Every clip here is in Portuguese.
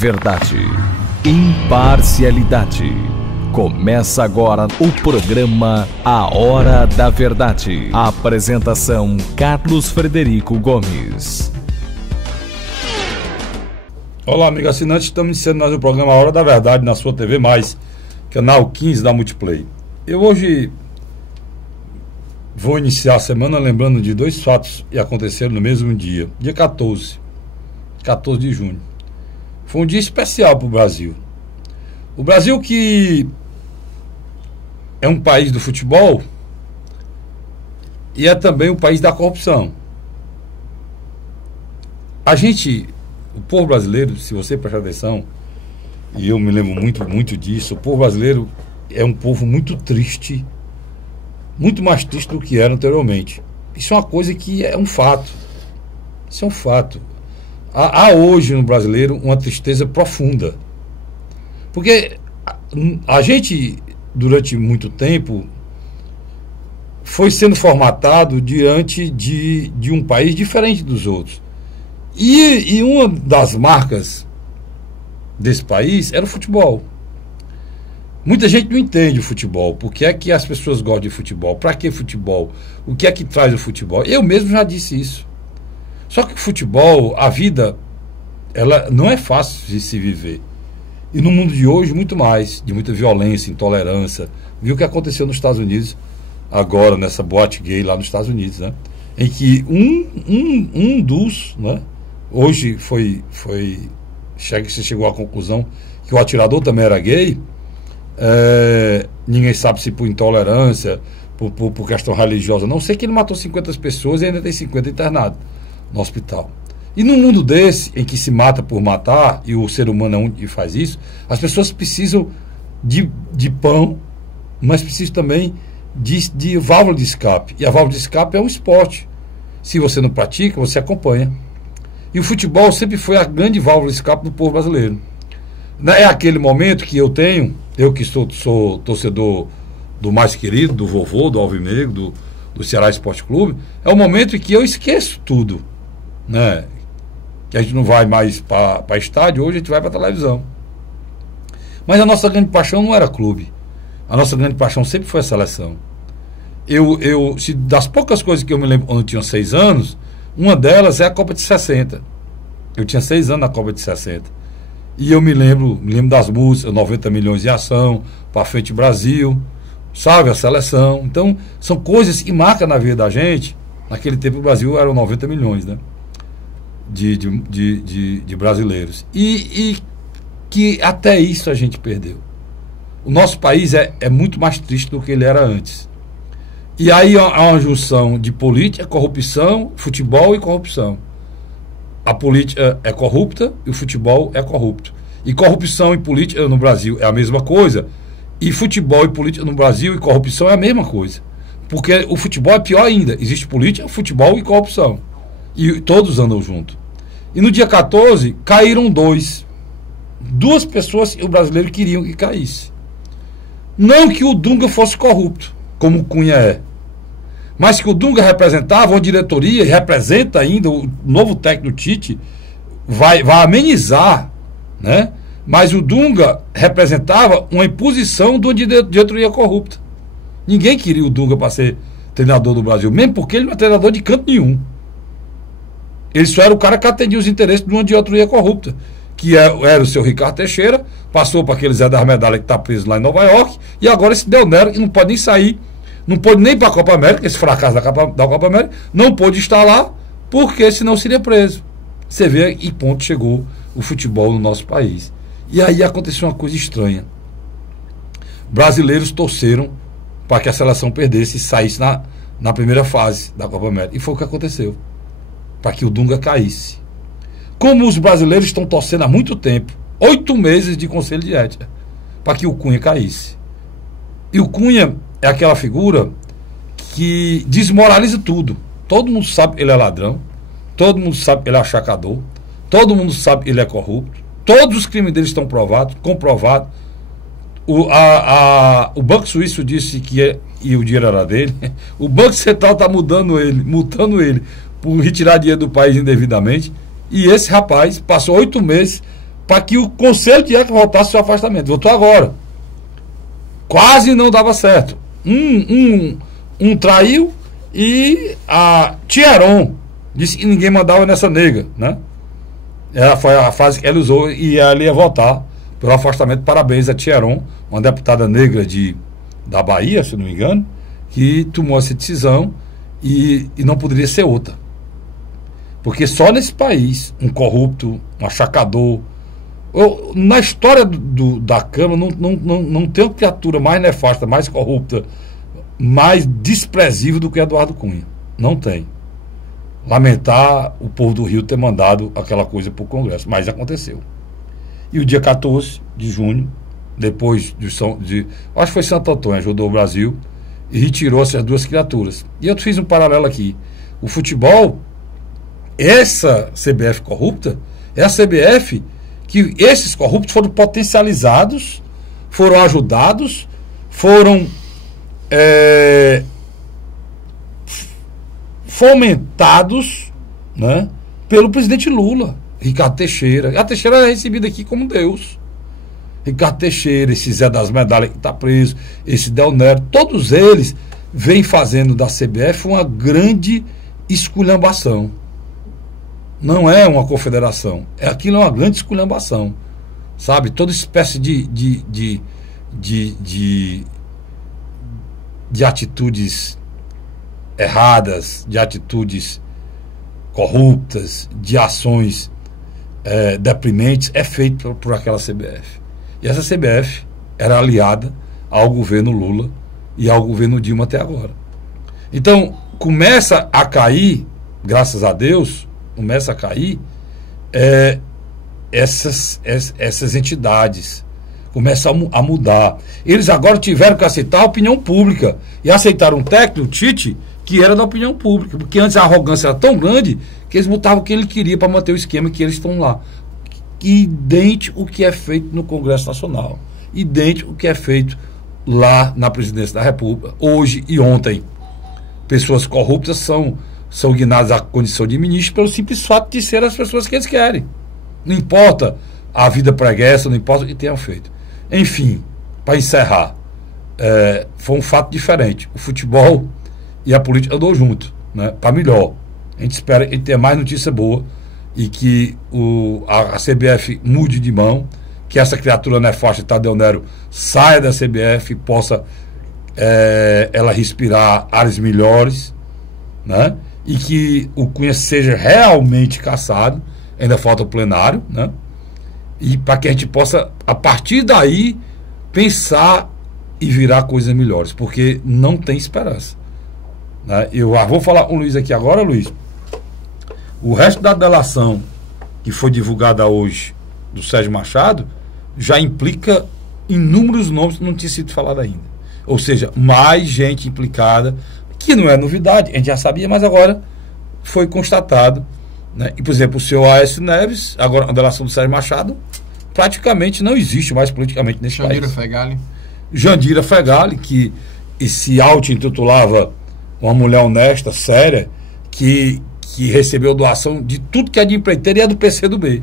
Verdade. Imparcialidade. Começa agora o programa A Hora da Verdade. A apresentação: Carlos Frederico Gomes. Olá, amigo assinante, estamos iniciando mais um programa A Hora da Verdade na sua TV+, canal 15 da Multiplay. Eu hoje vou iniciar a semana lembrando de dois fatos que aconteceram no mesmo dia 14 de junho. Foi um dia especial para o Brasil. O Brasil, que é um país do futebol e é também um país da corrupção. O povo brasileiro, se você prestar atenção, e eu me lembro muito disso, o povo brasileiro é um povo muito triste, muito mais triste do que era anteriormente. Isso é uma coisa que é um fato. Isso é um fato. Há hoje no brasileiro uma tristeza profunda. Porque a gente, durante muito tempo, foi sendo formatado diante de um país diferente dos outros. E uma das marcas desse país era o futebol. Muita gente não entende o futebol. Por que é que as pessoas gostam de futebol? Para que futebol? O que é que traz o futebol? Eu mesmo já disse isso. Só que o futebol, a vida, ela não é fácil de se viver. E no mundo de hoje, muito mais, de muita violência, intolerância. Viu o que aconteceu nos Estados Unidos, agora, nessa boate gay lá nos Estados Unidos, né? Em que um dos, né? Hoje você chegou à conclusão que o atirador também era gay. Ninguém sabe se por intolerância, por questão religiosa. Não sei que ele matou 50 pessoas e ainda tem 50 internados no hospital. E num mundo desse, em que se mata por matar, e o ser humano é um que faz isso, as pessoas precisam de pão, mas precisam também de válvula de escape. E a válvula de escape é um esporte. Se você não pratica, você acompanha. E o futebol sempre foi a grande válvula de escape do povo brasileiro. É aquele momento que eu que sou torcedor do mais querido, do vovô, do Alvinegro, do Ceará Esporte Clube, é o momento em que eu esqueço tudo, né? Que a gente não vai mais para estádio, hoje a gente vai para televisão. Mas a nossa grande paixão não era clube. A nossa grande paixão sempre foi a seleção. Das poucas coisas que eu me lembro quando eu tinha 6 anos, uma delas é a Copa de 60. Eu tinha 6 anos na Copa de 60. E eu me lembro das músicas, 90 milhões de ação, Pra Frente Brasil, sabe, a seleção. Então, são coisas que marcam na vida da gente. Naquele tempo o Brasil eram 90 milhões, né? De brasileiros. E que até isso a gente perdeu. O nosso país é muito mais triste do que ele era antes. E aí há uma junção de política, corrupção, futebol e corrupção. A política é corrupta e o futebol é corrupto. E corrupção e política no Brasil é a mesma coisa. E futebol e política no Brasil e corrupção é a mesma coisa. Porque o futebol é pior ainda. Existe política, futebol e corrupção. E todos andam junto. E no dia 14, caíram duas pessoas que o brasileiro queriam que caísse. Não que o Dunga fosse corrupto, como o Cunha é. Mas que o Dunga representava uma diretoria, e representa ainda, o novo técnico Tite vai amenizar, né? Mas o Dunga representava uma imposição de uma diretoria corrupta. Ninguém queria o Dunga para ser treinador do Brasil, mesmo porque ele não é treinador de canto nenhum. Ele só era o cara que atendia os interesses de uma diretoria corrupta, que era o seu Ricardo Teixeira, passou para aquele Zé das Medalhas que está preso lá em Nova York, e agora esse Del Nero, que não pode nem sair, não pôde nem para a Copa América, esse fracasso da Copa América, não pôde estar lá, porque senão seria preso. Você vê em que ponto chegou o futebol no nosso país. E aí aconteceu uma coisa estranha. Brasileiros torceram para que a seleção perdesse e saísse na primeira fase da Copa América. E foi o que aconteceu. Para que o Dunga caísse. Como os brasileiros estão torcendo há muito tempo, 8 meses de conselho de ética, para que o Cunha caísse. E o Cunha é aquela figura que desmoraliza tudo. Todo mundo sabe que ele é ladrão, todo mundo sabe que ele é achacador, todo mundo sabe que ele é corrupto, todos os crimes dele estão comprovados. O Banco Suíço disse que e o dinheiro era dele. O Banco Central está multando ele por retirar dinheiro do país indevidamente. E esse rapaz passou 8 meses para que o Conselho de Ética votasse o seu afastamento. Votou agora. Quase não dava certo. Um traiu e a Thieron disse que ninguém mandava nessa nega, né? Foi a fase que ela usou e ela ia votar pelo afastamento. Parabéns a Thieron, uma deputada negra da Bahia, se não me engano, que tomou essa decisão e não poderia ser outra. Porque só nesse país, um corrupto, um achacador... na história da Câmara não tem uma criatura mais nefasta, mais corrupta, mais desprezível do que Eduardo Cunha. Não tem. Lamentar o povo do Rio ter mandado aquela coisa para o Congresso, mas aconteceu. E o dia 14 de junho, depois acho que foi Santo Antônio, ajudou o Brasil e retirou essas duas criaturas. E eu fiz um paralelo aqui. O futebol, essa CBF corrupta, é a CBF que esses corruptos foram potencializados, foram ajudados, foram fomentados, né, pelo presidente Lula, Ricardo Teixeira. A Teixeira é recebido aqui como Deus. Ricardo Teixeira, esse Zé das Medalhas que está preso, esse Del Nero, todos eles vêm fazendo da CBF uma grande esculhambação. Não é uma confederação. Aquilo é uma grande esculhambação. Sabe? Toda espécie de atitudes erradas, de atitudes corruptas, de ações deprimentes, é feito por aquela CBF. E essa CBF era aliada ao governo Lula e ao governo Dilma até agora. Então, começa a cair, graças a Deus, começa a cair essas entidades, começam a mudar. Eles agora tiveram que aceitar a opinião pública e aceitaram um técnico, o Tite, que era da opinião pública, porque antes a arrogância era tão grande que eles botavam o que ele queria para manter o esquema que eles estão lá. Idêntico o que é feito no Congresso Nacional, idêntico o que é feito lá na Presidência da República. Hoje e ontem, pessoas corruptas são guinadas à condição de ministro pelo simples fato de ser as pessoas que eles querem. Não importa a vida preguiça, não importa o que tenham feito. Enfim, para encerrar, foi um fato diferente. O futebol e a política andou junto, né, para melhor. A gente espera que tenha mais notícia boa e que a CBF mude de mão, que essa criatura nefasta, Tadeu Nero, saia da CBF e possa ela respirar ares melhores, né? E que o Cunha seja realmente cassado. Ainda falta o plenário, né? E para que a gente possa, a partir daí, pensar e virar coisas melhores, porque não tem esperança, né? Eu vou falar com o Luiz aqui agora, Luiz. O resto da delação que foi divulgada hoje do Sérgio Machado já implica inúmeros nomes que não tinham sido falados ainda. Ou seja, mais gente implicada, que não é novidade, a gente já sabia, mas agora foi constatado, né? E, por exemplo, o senhor Aécio Neves, agora a delação do Sérgio Machado, praticamente não existe mais politicamente nesse país. Jandira Fegali, que se auto-intitulava uma mulher honesta, séria, que recebeu doação de tudo que é de empreiteira e é do PCdoB.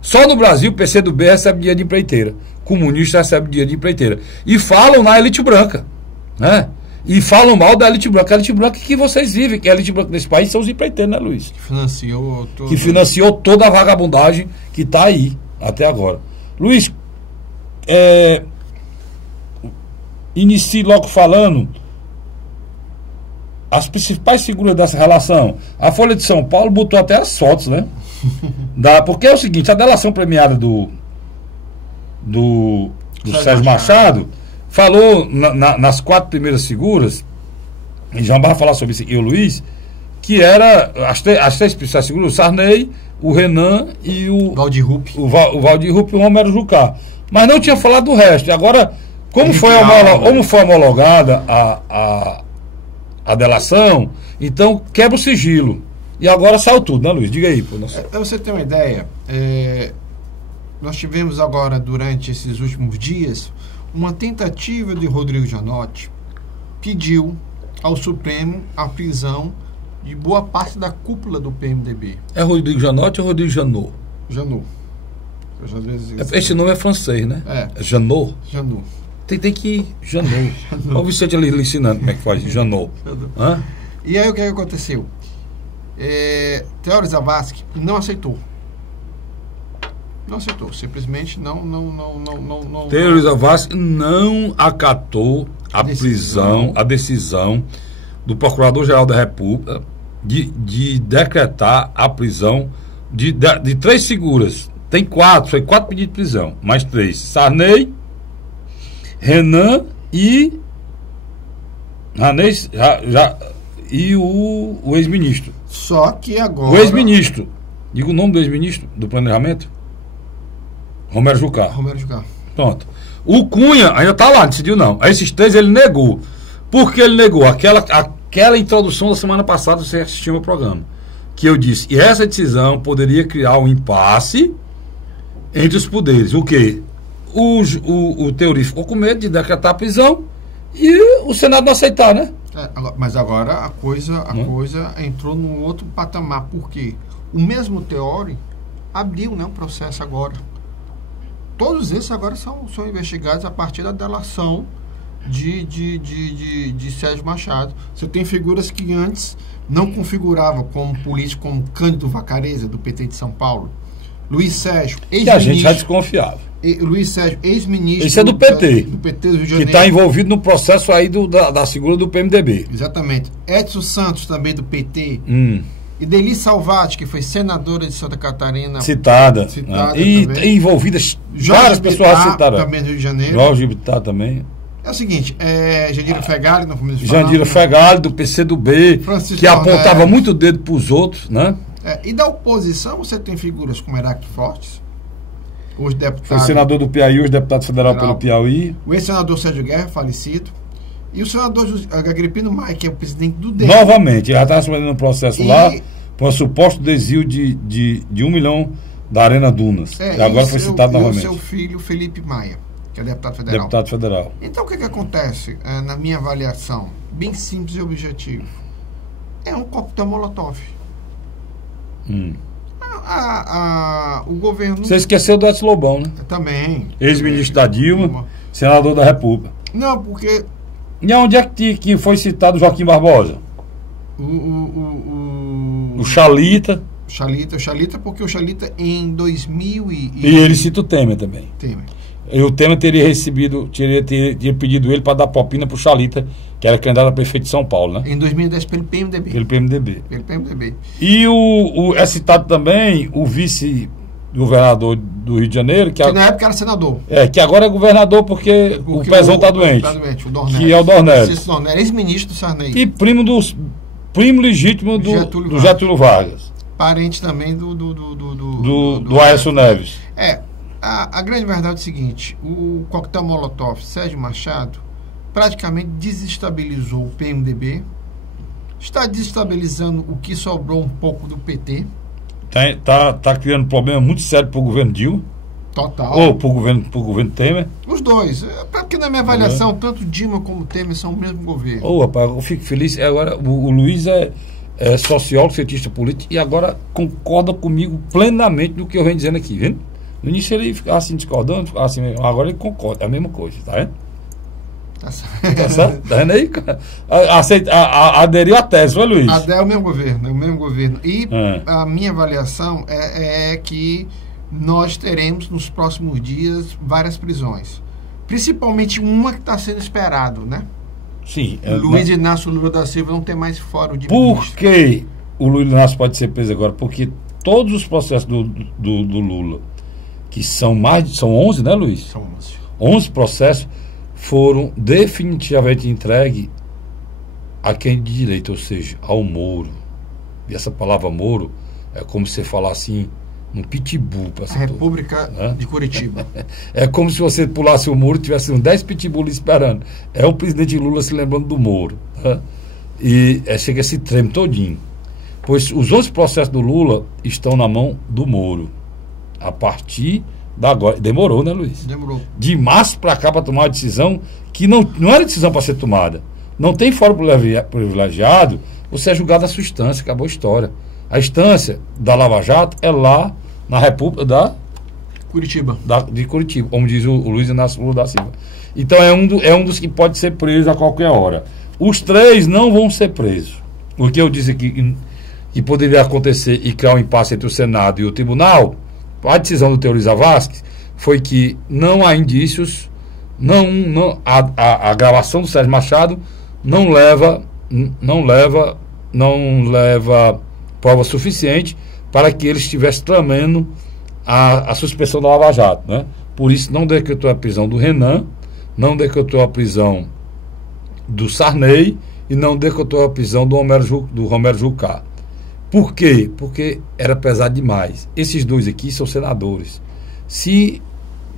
Só no Brasil o PCdoB recebe dinheiro de empreiteira, comunista recebe dinheiro de empreiteira. E falam na elite branca, né? E falam mal da elite branca. A elite branca que vocês vivem, que a elite branca desse país são os empreiteiros, né, Luiz? Que financiou toda a vagabundagem que está aí até agora. Luiz, inicie logo falando as principais figuras dessa relação. A Folha de São Paulo botou até as fotos, né? Porque é o seguinte, a delação premiada do Sérgio Machado falou nas 4 primeiras figuras, e já vai falar sobre isso aqui o Luiz, que era as 3 principais figuras, o Sarney, o Renan e o Valdir Rupp. O Valdir Rupp e o Romero Jucá. Mas não tinha falado do resto. E agora, como foi homologada a delação, então quebra o sigilo. E agora saiu tudo, né, Luiz? Diga aí. Para você ter uma ideia, nós tivemos agora, durante esses últimos dias, uma tentativa de Rodrigo Janotti pediu ao Supremo a prisão de boa parte da cúpula do PMDB. É Rodrigo Janotti ou Rodrigo Janot? Janot. Às vezes, Esse nome é francês, né? É. Janot. Janot. Tem que ir. Janot. Olha o Vicente ali lhe ensinando como é que faz. Janot. Hã? E aí o que aconteceu? Teório Zavascki não aceitou. Não aceitou. Simplesmente não. Teório Zavascki não acatou a decisão do Procurador-Geral da República de decretar a prisão de 3 figuras. Tem 4, foi 4 pedidos de prisão, mais 3. Sarney, Renan e o ex-ministro. Só que agora... O ex-ministro. Diga o nome do ex-ministro do planejamento? Romero Jucá. Pronto. O Cunha ainda está lá, não decidiu não. A esses 3 ele negou. Por que ele negou? Aquela introdução da semana passada, você assistiu ao programa, que eu disse, e essa decisão poderia criar um impasse entre os poderes. O quê? O Teori ficou com medo de decretar a prisão e o Senado não aceitar, né? Mas agora a coisa entrou num outro patamar. Por quê? O mesmo Teori abriu, né, um processo agora. Todos esses agora são investigados a partir da delação de Sérgio Machado. Você tem figuras que antes não configuravam como político, como Cândido Vacareza, do PT de São Paulo. Luiz Sérgio, ex-ministro. Que a gente já desconfiava. Luiz Sérgio, ex-ministro. Esse é do PT. Do PT do Rio de Que Janeiro. está envolvido no processo aí da figura do PMDB. Exatamente. Edson Santos, também do PT. E Deli Salvati, que foi senadora de Santa Catarina. Citada. E envolvidas várias pessoas citadas. Também do Rio de Janeiro. Jorge Bittar também. É o seguinte, Jandira Fegali, não começo de falar. Jandira Fegali, do PCdoB, que apontava muito o dedo para os outros, né? E da oposição, você tem figuras como Heráclito Fortes, hoje deputado... Foi senador do Piauí, hoje deputado federal pelo Piauí. O ex-senador Sérgio Guerra, falecido. E o senador Agripino Maia, que é o presidente do DEM. Novamente, já está assumindo um processo lá, por um suposto desvio de 1 milhão da Arena Dunas. E agora foi citado novamente. E o seu filho, Felipe Maia, que é deputado federal. Então, o que acontece, na minha avaliação, bem simples e objetivo? É um coquetel Molotov. O governo... Você esqueceu do Edson Lobão, né? Também. Ex-ministro da Dilma, senador da República. Não, porque... E onde é que foi citado Joaquim Barbosa? O Chalita. O Chalita, porque o Chalita em 2000 E ele cita o Temer também. E o Temer teria teria pedido ele para dar propina para o Chalita, que era candidato a prefeito de São Paulo, né? Em 2010 pelo PMDB. Pelo PMDB. E é citado também o vice-governador do Rio de Janeiro, que na época era senador. Que agora é governador porque o Pezão está doente. O Dornelles. Que é o Dornelles. Ex-ministro do Sarney. E primo legítimo do Getúlio Vargas. Parente também do Aécio Neves. A grande verdade é o seguinte: o coquetel Molotov, Sérgio Machado, praticamente desestabilizou o PMDB, está desestabilizando o que sobrou um pouco do PT. Tá criando um problema muito sério para o governo Dilma. Total. Ou para o governo Temer. Os dois. Porque na minha avaliação, tanto Dilma como Temer são o mesmo governo. Rapaz, eu fico feliz. Agora, o Luiz é sociólogo, cientista político, e agora concorda comigo plenamente do que eu venho dizendo aqui, vendo? No início ele ficava assim discordando, ficava assim, agora ele concorda, é a mesma coisa, tá vendo? Tá certo. Tá certo? Tá vendo aí? Aderiu à tese, foi, Luiz? É o mesmo governo. E a minha avaliação é que nós teremos nos próximos dias várias prisões. Principalmente uma que está sendo esperado, né? Sim. Luiz Inácio Lula da Silva não tem mais fórum de Por que o Luiz Inácio pode ser preso agora? Porque todos os processos do Lula, que são 11, né, Luiz? São 11. 11 processos foram definitivamente entregues a quem de direito, ou seja, ao Moro. E essa palavra Moro é como se você falar assim, um pitbull. A República de Curitiba. É como se você pulasse o Moro e tivesse 10 pitbulls esperando. É o presidente Lula se lembrando do Moro. Tá? E chega esse treme todinho. Pois os 11 processos do Lula estão na mão do Moro. A partir da agora. Demorou, né, Luiz? Demorou. De março para cá para tomar uma decisão que não era decisão para ser tomada. Não tem fórum privilegiado, você é julgado a sua instância, acabou a história. A instância da Lava Jato é lá na República da Curitiba. De Curitiba, como diz o Luiz Inácio Lula da Silva. Então é um dos que pode ser preso a qualquer hora. Os 3 não vão ser presos. O que eu disse aqui que poderia acontecer e criar um impasse entre o Senado e o Tribunal, a decisão do Teori Zavascki foi que não há indícios, a gravação do Sérgio Machado não leva prova suficiente para que ele estivesse tramando a suspensão da Lava Jato, né? Por isso não decretou a prisão do Renan, não decretou a prisão do Sarney e não decretou a prisão do Romero Jucá. Por quê? Porque era pesado demais. Esses 2 aqui são senadores. Se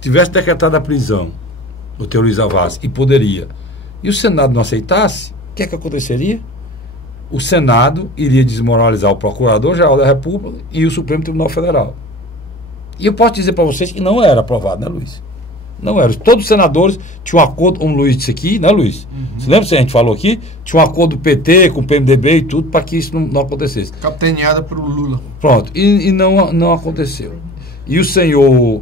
tivesse decretado a prisão do Teori Zavascki, e poderia, e o Senado não aceitasse, o que é que aconteceria? O Senado iria desmoralizar o Procurador-Geral da República e o Supremo Tribunal Federal. E eu posso dizer para vocês que não era aprovado, né, Luiz? Não era. Todos os senadores tinham um acordo, como o Luiz disse aqui, né, Luiz? Você lembra que a gente falou aqui? Tinha um acordo do PT com o PMDB e tudo para que isso não acontecesse. Capitaneada por Lula. Pronto. E não aconteceu. E o senhor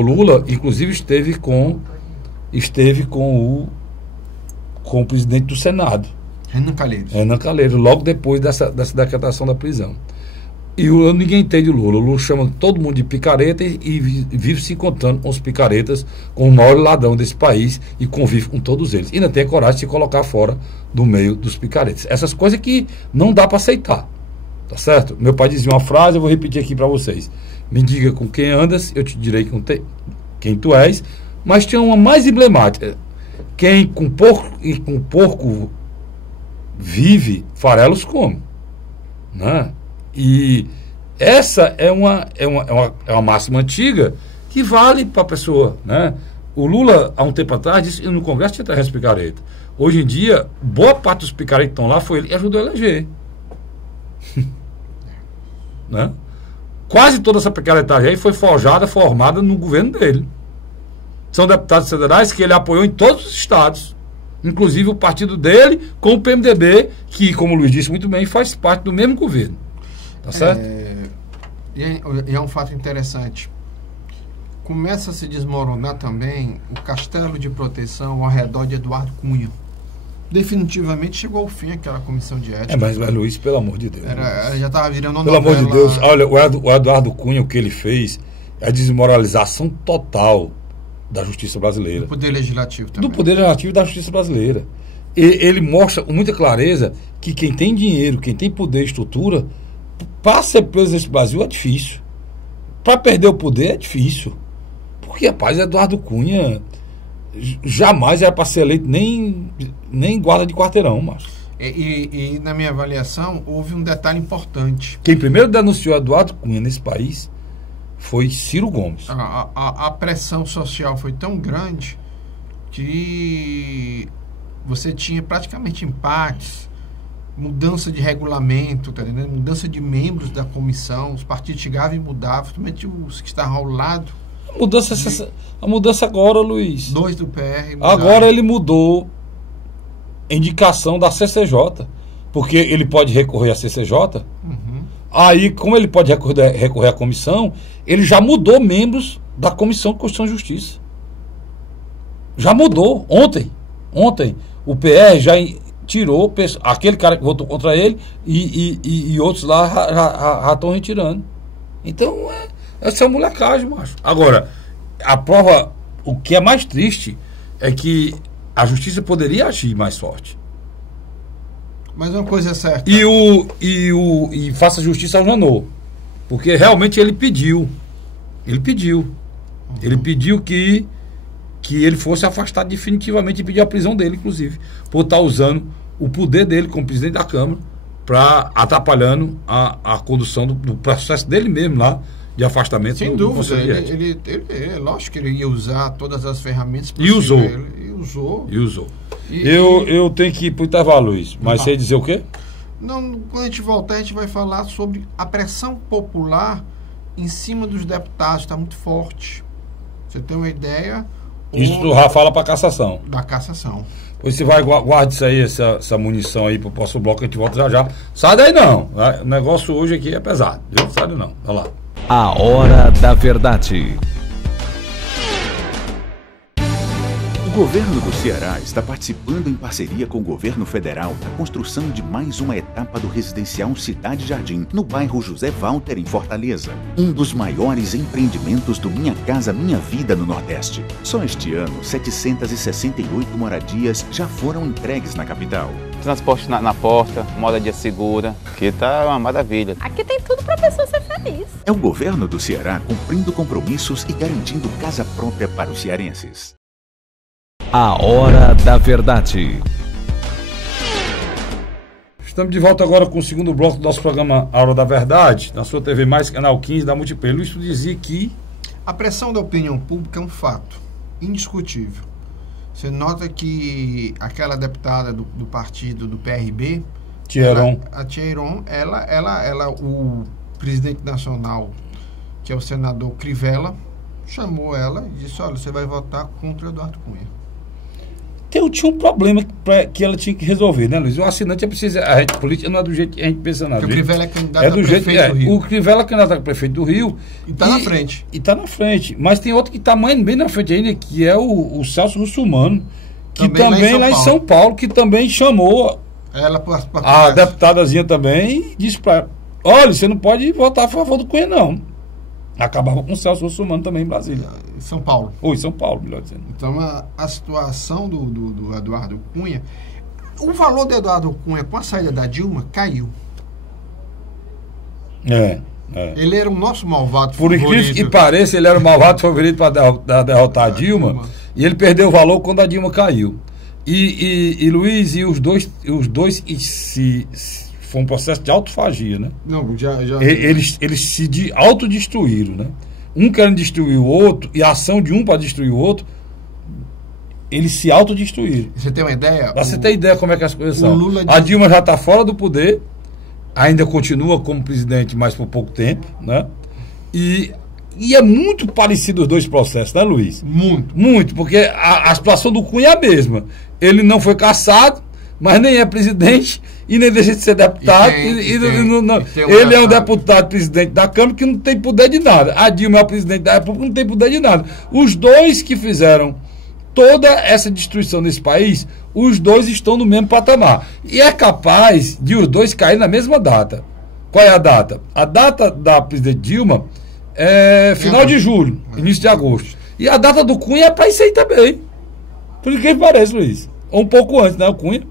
Lula, inclusive, esteve com o presidente do Senado. Renan Calheiros, logo depois dessa decretação da prisão. E ninguém entende o Lula. O Lula chama todo mundo de picareta e vive se encontrando com os picaretas, com o maior ladrão desse país, e convive com todos eles. E ainda tem a coragem de se colocar fora do meio dos picaretas. Essas coisas que não dá para aceitar. Tá certo? Meu pai dizia uma frase, eu vou repetir aqui para vocês. Me diga com quem andas, eu te direi quem tu és. Mas tinha uma mais emblemática. Quem com porco vive, farelos come. Né? E essa é uma máxima antiga que vale para a pessoa, né? O Lula, há um tempo atrás, disse que no Congresso tinha 300 picaretas. Hoje em dia, boa parte dos picaretas que estão lá foi ele que ajudou a eleger. Né? Quase toda essa picaretagem aí foi formada no governo dele. São deputados federais que ele apoiou em todos os estados, inclusive o partido dele com o PMDB, que, como o Luiz disse muito bem, faz parte do mesmo governo. Tá certo? E é um fato interessante. Começa a se desmoronar também o castelo de proteção ao redor de Eduardo Cunha. Definitivamente chegou ao fim aquela comissão de ética. Mas Luiz, pelo amor de Deus. Já estava virando pelo amor de Deus, olha, o Eduardo Cunha, o que ele fez é a desmoralização total da justiça brasileira. Do Poder Legislativo também. Do Poder Legislativo e da justiça brasileira. Ele mostra com muita clareza que quem tem dinheiro, quem tem poder e estrutura, para ser preso nesse Brasil é difícil. Para perder o poder é difícil. Porque, rapaz, Eduardo Cunha jamais era para ser eleito nem guarda de quarteirão, mas. E na minha avaliação, houve um detalhe importante. Quem primeiro denunciou Eduardo Cunha nesse país foi Ciro Gomes. A pressão social foi tão grande que você tinha praticamente empates, mudança de regulamento, tá entendendo? Mudança de membros da comissão, os partidos chegavam e mudavam, principalmente os que estavam ao lado. A mudança agora, Luiz. 2 do PR. Mudaram. Agora ele mudou a indicação da CCJ, porque ele pode recorrer à CCJ. Uhum. Aí, como ele pode recorrer à comissão, ele já mudou membros da Comissão de Constituição e Justiça. Já mudou. Ontem o PR já tirou aquele cara que votou contra ele e outros lá já estão retirando. Então, essa é uma molecagem, macho. Agora, a prova, o que é mais triste é que a justiça poderia agir mais forte. Mas uma coisa é certa. E faça justiça ao Janot. Porque realmente ele pediu. Ele pediu que ele fosse afastado definitivamente e pediu a prisão dele, inclusive, por estar usando o poder dele como presidente da Câmara para atrapalhando a condução do processo dele mesmo lá de afastamento. Sem dúvida, ele lógico que ele ia usar todas as ferramentas possíveis. E usou. Eu tenho que ir para o intervalo, Luiz. Mas você ia dizer o quê? Não, quando a gente voltar, a gente vai falar sobre a pressão popular em cima dos deputados. Está muito forte. Você tem uma ideia? Isso tu já fala para cassação. Da cassação. Pois você vai, guarde isso aí, essa munição aí para o próximo bloco, a gente volta já. Sai daí não. O negócio hoje aqui é pesado, viu? Sai daí não. Vai lá. A Hora da Verdade. O governo do Ceará está participando em parceria com o governo federal da construção de mais uma etapa do residencial Cidade Jardim, no bairro José Walter, em Fortaleza. Um dos maiores empreendimentos do Minha Casa Minha Vida no Nordeste. Só este ano, 768 moradias já foram entregues na capital. Transporte na porta, moradia segura, que tá uma maravilha. Aqui tem tudo para a pessoa ser feliz. É o governo do Ceará cumprindo compromissos e garantindo casa própria para os cearenses. A Hora da Verdade. Estamos de volta agora com o segundo bloco do nosso programa A Hora da Verdade, na sua TV Mais, canal 15 da Multiplayer. Luiz, tu dizia que a pressão da opinião pública é um fato indiscutível. Você nota que aquela deputada do partido do PRB, a Tia Heron, o presidente nacional, que é o senador Crivella, chamou ela e disse: olha, você vai votar contra o Eduardo Cunha. Tinha um problema que ela tinha que resolver, né, Luiz? O assinante é preciso. A gente política não é do jeito que a gente pensa, não. Porque o Crivella é candidato a prefeito do Rio. O Crivella é candidato a prefeito do Rio. E está na frente. E está na frente. Mas tem outro que está bem na frente ainda, que é o Celso Russomano, que também lá em São Paulo, que também chamou ela a deputadazinha também e disse para ela: olha, você não pode votar a favor do Cunha, não. Acabava com o Celso Russomano também em Brasília. Em São Paulo. Ou em São Paulo, melhor dizendo. Então, a situação do Eduardo Cunha, o valor do Eduardo Cunha com a saída da Dilma caiu. Ele era o nosso malvado favorito. Por incrível que pareça, ele era o malvado favorito para derrotar a Dilma. E ele perdeu o valor quando a Dilma caiu. E Luiz, e os dois foi um processo de autofagia, né? Não, Eles se autodestruíram, né? Um querendo destruir o outro, e a ação de um para destruir o outro, eles se autodestruíram. Você tem uma ideia? Pra você ter ideia como é que as coisas são. A Dilma já está fora do poder, ainda continua como presidente, mas por pouco tempo, né? E é muito parecido os dois processos, né, Luiz? Muito, porque a situação do Cunha é a mesma. Ele não foi cassado, mas nem é presidente e nem deixa de ser deputado. Ele é um deputado presidente da Câmara que não tem poder de nada. A Dilma é o presidente da República, não tem poder de nada. Os dois que fizeram toda essa destruição nesse país, os dois estão no mesmo patamar. E é capaz de os dois cair na mesma data. Qual é a data? A data da presidente Dilma é final de julho, início de agosto. E a data do Cunha é para isso aí também. Por que parece, Luiz? Ou um pouco antes, né, o Cunha?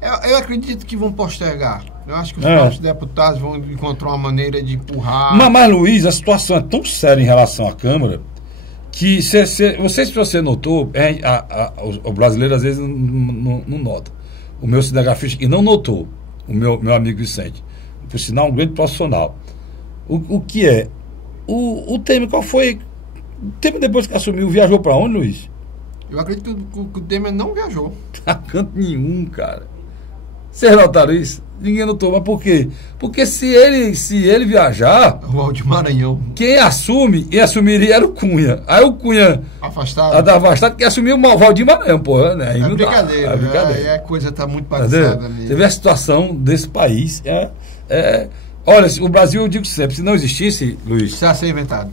Eu acredito que vão postergar. Eu acho que os próprios deputados vão encontrar uma maneira de empurrar. Mas, Luiz, a situação é tão séria em relação à Câmara que, se você notou, o brasileiro às vezes não nota. O meu cinegrafista, e não notou, o meu amigo Vicente, por sinal, um grande profissional. O que é? O Temer, qual foi? O Temer, depois que assumiu, viajou para onde, Luiz? Eu acredito que o Temer não viajou. A canto nenhum, cara. Vocês notaram isso? Ninguém notou. Mas por quê? Porque se ele viajar, o Valdir Maranhão, quem assumiria era o Cunha. Aí o Cunha afastado, quem assumiu o Valdir Maranhão, porra, né? É brincadeira. Aí a coisa tá muito parecida. Você vê a situação desse país. Olha, o Brasil, eu digo sempre, se não existisse, Luiz, precisa ser inventado.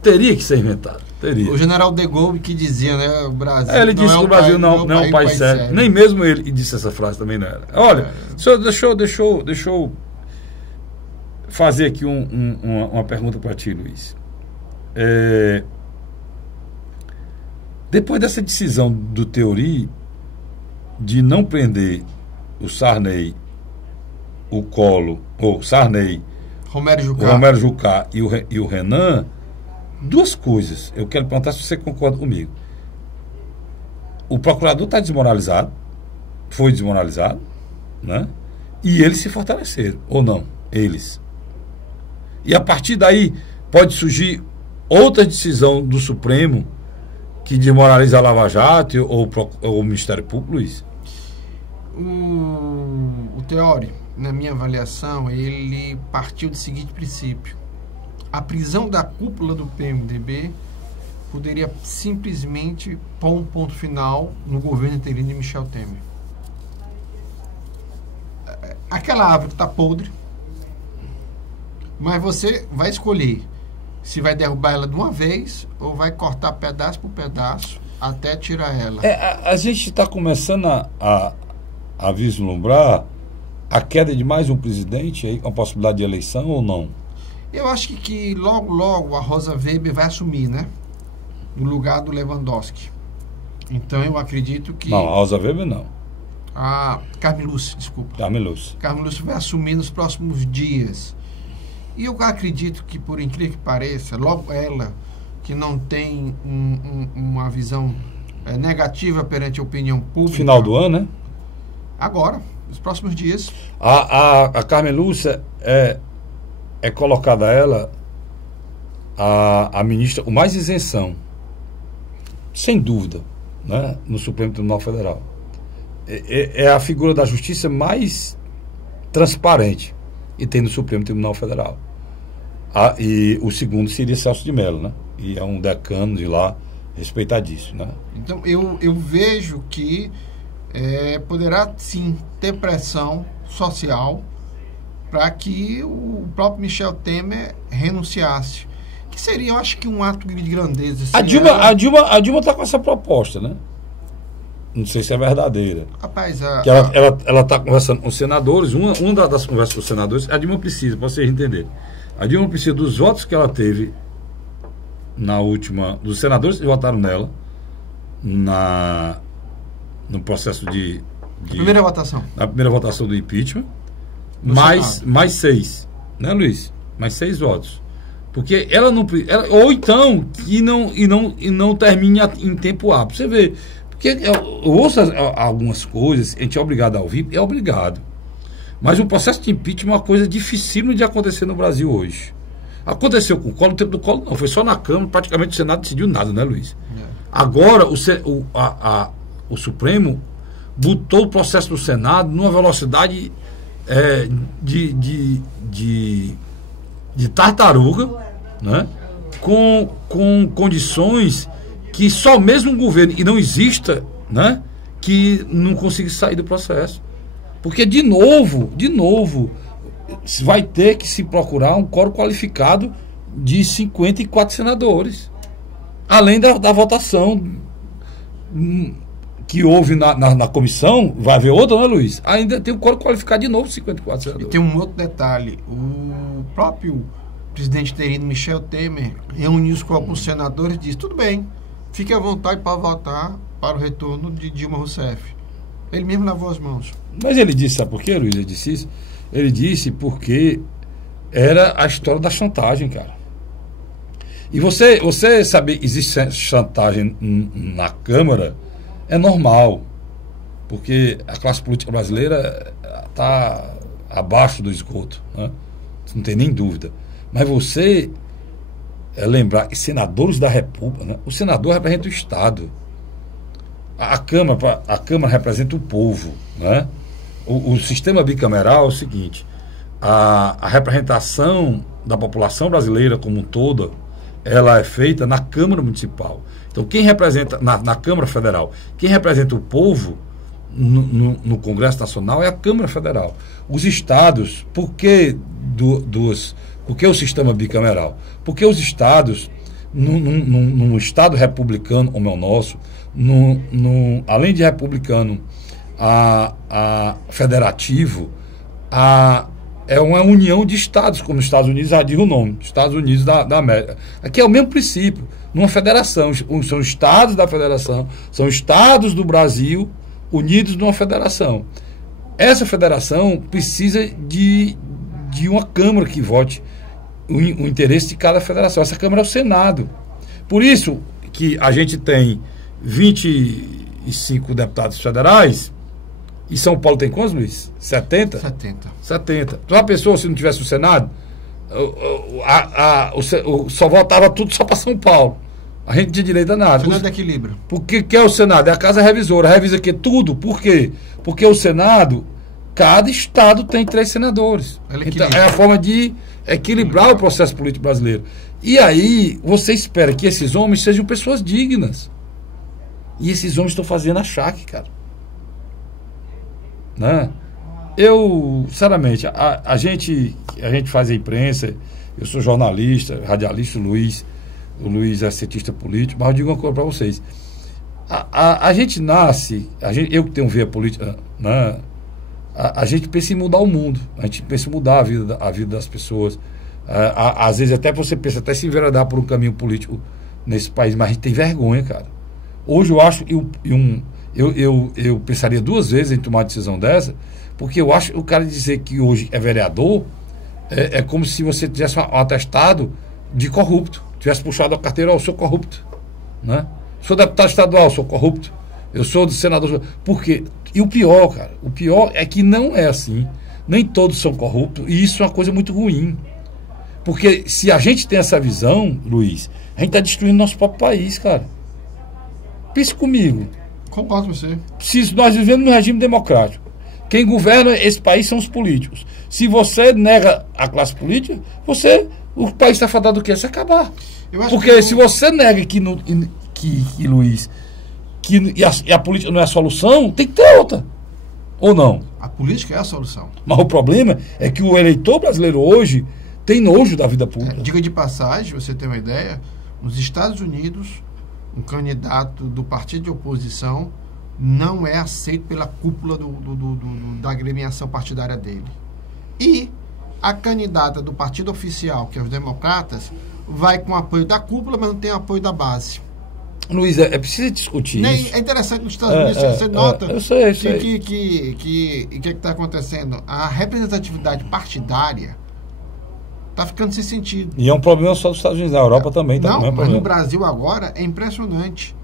Teria que ser inventado. Teria. O general de Gaulle que dizia, né? O Brasil. Ele disse que o Brasil não é um país sério. Nem mesmo ele disse essa frase também, não era. Olha, deixa eu fazer aqui uma pergunta para ti, Luiz. Depois dessa decisão do Teori de não prender o Sarney, o Collor, o Sarney, Romero Jucá e o Renan, duas coisas. Eu quero perguntar se você concorda comigo. O procurador está desmoralizado, foi desmoralizado, né? E eles se fortaleceram, ou não? Eles. E a partir daí pode surgir outra decisão do Supremo que desmoraliza a Lava Jato ou o Ministério Público, Luiz? O Teori, na minha avaliação, ele partiu do seguinte princípio: a prisão da cúpula do PMDB poderia simplesmente pôr um ponto final no governo interino de Michel Temer. Aquela árvore está podre, mas você vai escolher se vai derrubar ela de uma vez ou vai cortar pedaço por pedaço até tirar ela. A gente está começando a vislumbrar a queda de mais um presidente, aí, com a possibilidade de eleição ou não? Eu acho que logo a Rosa Weber vai assumir, né? No lugar do Lewandowski. Então eu acredito que... Não, a Rosa Weber não. A Carmen Lúcia, desculpa. Carmen Lúcia. Carmen Lúcia vai assumir nos próximos dias. E eu acredito que, por incrível que pareça, logo ela, que não tem uma visão negativa perante a opinião pública... Final do ano, né? Agora, nos próximos dias. A Carmen Lúcia é colocada ela a ministra com mais isenção, sem dúvida, né, no Supremo Tribunal Federal. É a figura da justiça mais transparente e tem no Supremo Tribunal Federal. E o segundo seria Celso de Mello, né? E é um decano de lá respeitadíssimo, né? Então eu vejo que poderá sim ter pressão social para que o próprio Michel Temer renunciasse. Que seria, eu acho que um ato de grandeza. A Dilma está com essa proposta, né? Não sei se é verdadeira. Rapaz, que ela está conversando com os senadores. Uma das conversas com os senadores, a Dilma precisa, para vocês entenderem. A Dilma precisa dos votos que ela teve na última, dos senadores que votaram nela no processo de primeira votação. Na primeira votação do impeachment, mais 6, né, Luiz? Mais 6 votos. Porque ela não. Ou então, que não termine em tempo hábil. Você vê. Porque eu ouço algumas coisas, a gente é obrigado a ouvir, é obrigado. Mas o processo de impeachment é uma coisa dificílima de acontecer no Brasil hoje. Aconteceu com o Collor, no tempo do Collor não, foi só na Câmara, praticamente o Senado decidiu nada, né, Luiz? Agora, o Supremo botou o processo do Senado numa velocidade de tartaruga, né? Com condições que só mesmo um governo, e não exista, né, que não consiga sair do processo. Porque, de novo, vai ter que se procurar um quórum qualificado de 54 senadores. Além da votação que houve na comissão, vai haver outra, né, Luiz? Ainda tem um quórum qualificado de novo, 54 senadores. E tem um outro detalhe. O próprio presidente interino Michel Temer reuniu-se com alguns senadores e disse: tudo bem, fique à vontade para votar para o retorno de Dilma Rousseff. Ele mesmo lavou as mãos. Mas ele disse, sabe por quê, Luiz? Ele disse isso? Ele disse porque era a história da chantagem, cara. E você sabe, existe chantagem na Câmara, é normal. Porque a classe política brasileira está abaixo do esgoto, né? Não tem nem dúvida. Mas você lembrar que senadores da República, né? O senador representa o Estado. A Câmara representa o povo, né? O sistema bicameral é o seguinte: a representação da população brasileira como um todo, ela é feita na Câmara Municipal. Então, quem representa, na Câmara Federal, quem representa o povo no Congresso Nacional é a Câmara Federal. Os estados, por que o sistema bicameral? Porque os estados, num estado republicano como é o nosso, além de republicano, federativo, é uma união de estados, como os Estados Unidos já diz o nome, Estados Unidos da América. Aqui é o mesmo princípio, numa federação, são estados da federação, são estados do Brasil unidos numa federação. Essa federação precisa de uma Câmara que vote o interesse de cada federação. Essa Câmara é o Senado. Por isso que a gente tem 25 deputados federais. E São Paulo tem quantos, Luiz? 70? 70. Então, a pessoa, se não tivesse o Senado, só votava tudo só para São Paulo. A gente não tinha direito a nada. O Senado é equilíbrio. Porque que é o Senado? É a casa revisora. Revisa aqui tudo. Por quê? Porque o Senado, cada estado tem 3 senadores. Então, é a forma de equilibrar o processo político brasileiro. E aí, você espera que esses homens sejam pessoas dignas. E esses homens estão fazendo achaque, cara. Né? Eu, sinceramente, a gente faz a imprensa eu sou jornalista, radialista, o Luiz é cientista político, mas eu digo uma coisa para vocês. A gente nasce, eu que tenho veia política, né, a gente pensa em mudar o mundo, a gente pensa em mudar a vida das pessoas. Às vezes até você pensa até se enveredar por um caminho político nesse país, mas a gente tem vergonha, cara. Hoje eu acho, eu pensaria 2 vezes em tomar uma decisão dessa, porque eu acho que o cara dizer que hoje é vereador é como se você tivesse um atestado de corrupto, tivesse puxado a carteira, eu sou corrupto, né? Sou deputado estadual, sou corrupto, eu sou senador, porque, e o pior, cara, o pior é que não é assim, nem todos são corruptos, e isso é uma coisa muito ruim, porque se a gente tem essa visão, Luiz, a gente está destruindo nosso próprio país, cara. Pense comigo. Concordo com você. Se nós vivemos num regime democrático, quem governa esse país são os políticos. Se você nega a classe política, o país está fadado do quê? Se acabar. Porque se você nega Luiz, a política não é a solução, tem que ter outra. Ou não? A política é a solução. Mas o problema é que o eleitor brasileiro hoje tem nojo da vida pública. Diga de passagem, você tem uma ideia, nos Estados Unidos, um candidato do partido de oposição não é aceito pela cúpula da agremiação partidária dele. E a candidata do partido oficial, que é os democratas, vai com apoio da cúpula, mas não tem apoio da base. Luiz, é preciso discutir isso. É interessante nos Estados Unidos, você nota eu sei. que o que está acontecendo? A representatividade partidária está ficando sem sentido. E é um problema só dos Estados Unidos, na Europa também. Não, mas no Brasil agora é impressionante.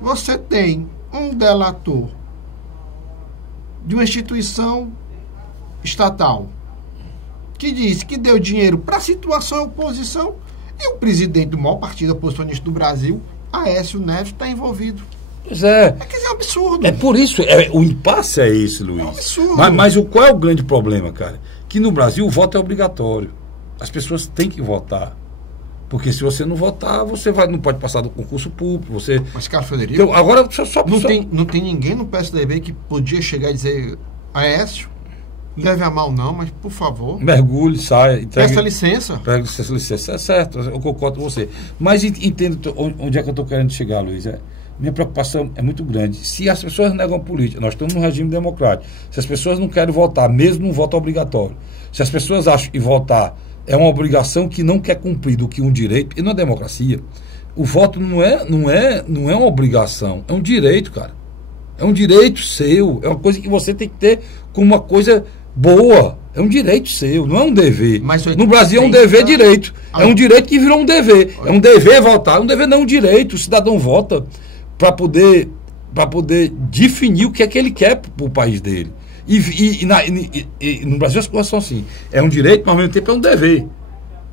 Você tem um delator de uma instituição estatal que diz que deu dinheiro para a situação e oposição, e o presidente do maior partido oposicionista do Brasil, Aécio Neves, está envolvido. Pois é. Quer dizer, é um absurdo. É por isso, o impasse é esse, Luiz. É um absurdo. Mas qual é o grande problema, cara? Que no Brasil o voto é obrigatório. As pessoas têm que votar. Porque se você não votar, você não pode passar do concurso público. Mas, Carlos Frederico, então, agora não tem ninguém no PSDB que podia chegar e dizer: Aécio, leve a mal não, mas por favor, mergulhe, saia, peça licença. Peça licença, é certo, eu concordo com você. Mas entendo onde é que eu estou querendo chegar, Luiz. Minha preocupação é muito grande. Se as pessoas negam a política, nós estamos num regime democrático. Se as pessoas não querem votar, mesmo num voto obrigatório, se as pessoas acham que votar é uma obrigação que não quer cumprir do que um direito, e na democracia, o voto não é uma obrigação, é um direito, cara. É um direito seu, é uma coisa que você tem que ter como uma coisa boa. É um direito seu, não é um dever. Mas no Brasil é um dever direito. É um direito que virou um dever. É um dever votar, um dever não é um direito. O cidadão vota para poder definir o que é que ele quer para o país dele. E no Brasil as coisas são assim. É um direito, mas ao mesmo tempo é um dever.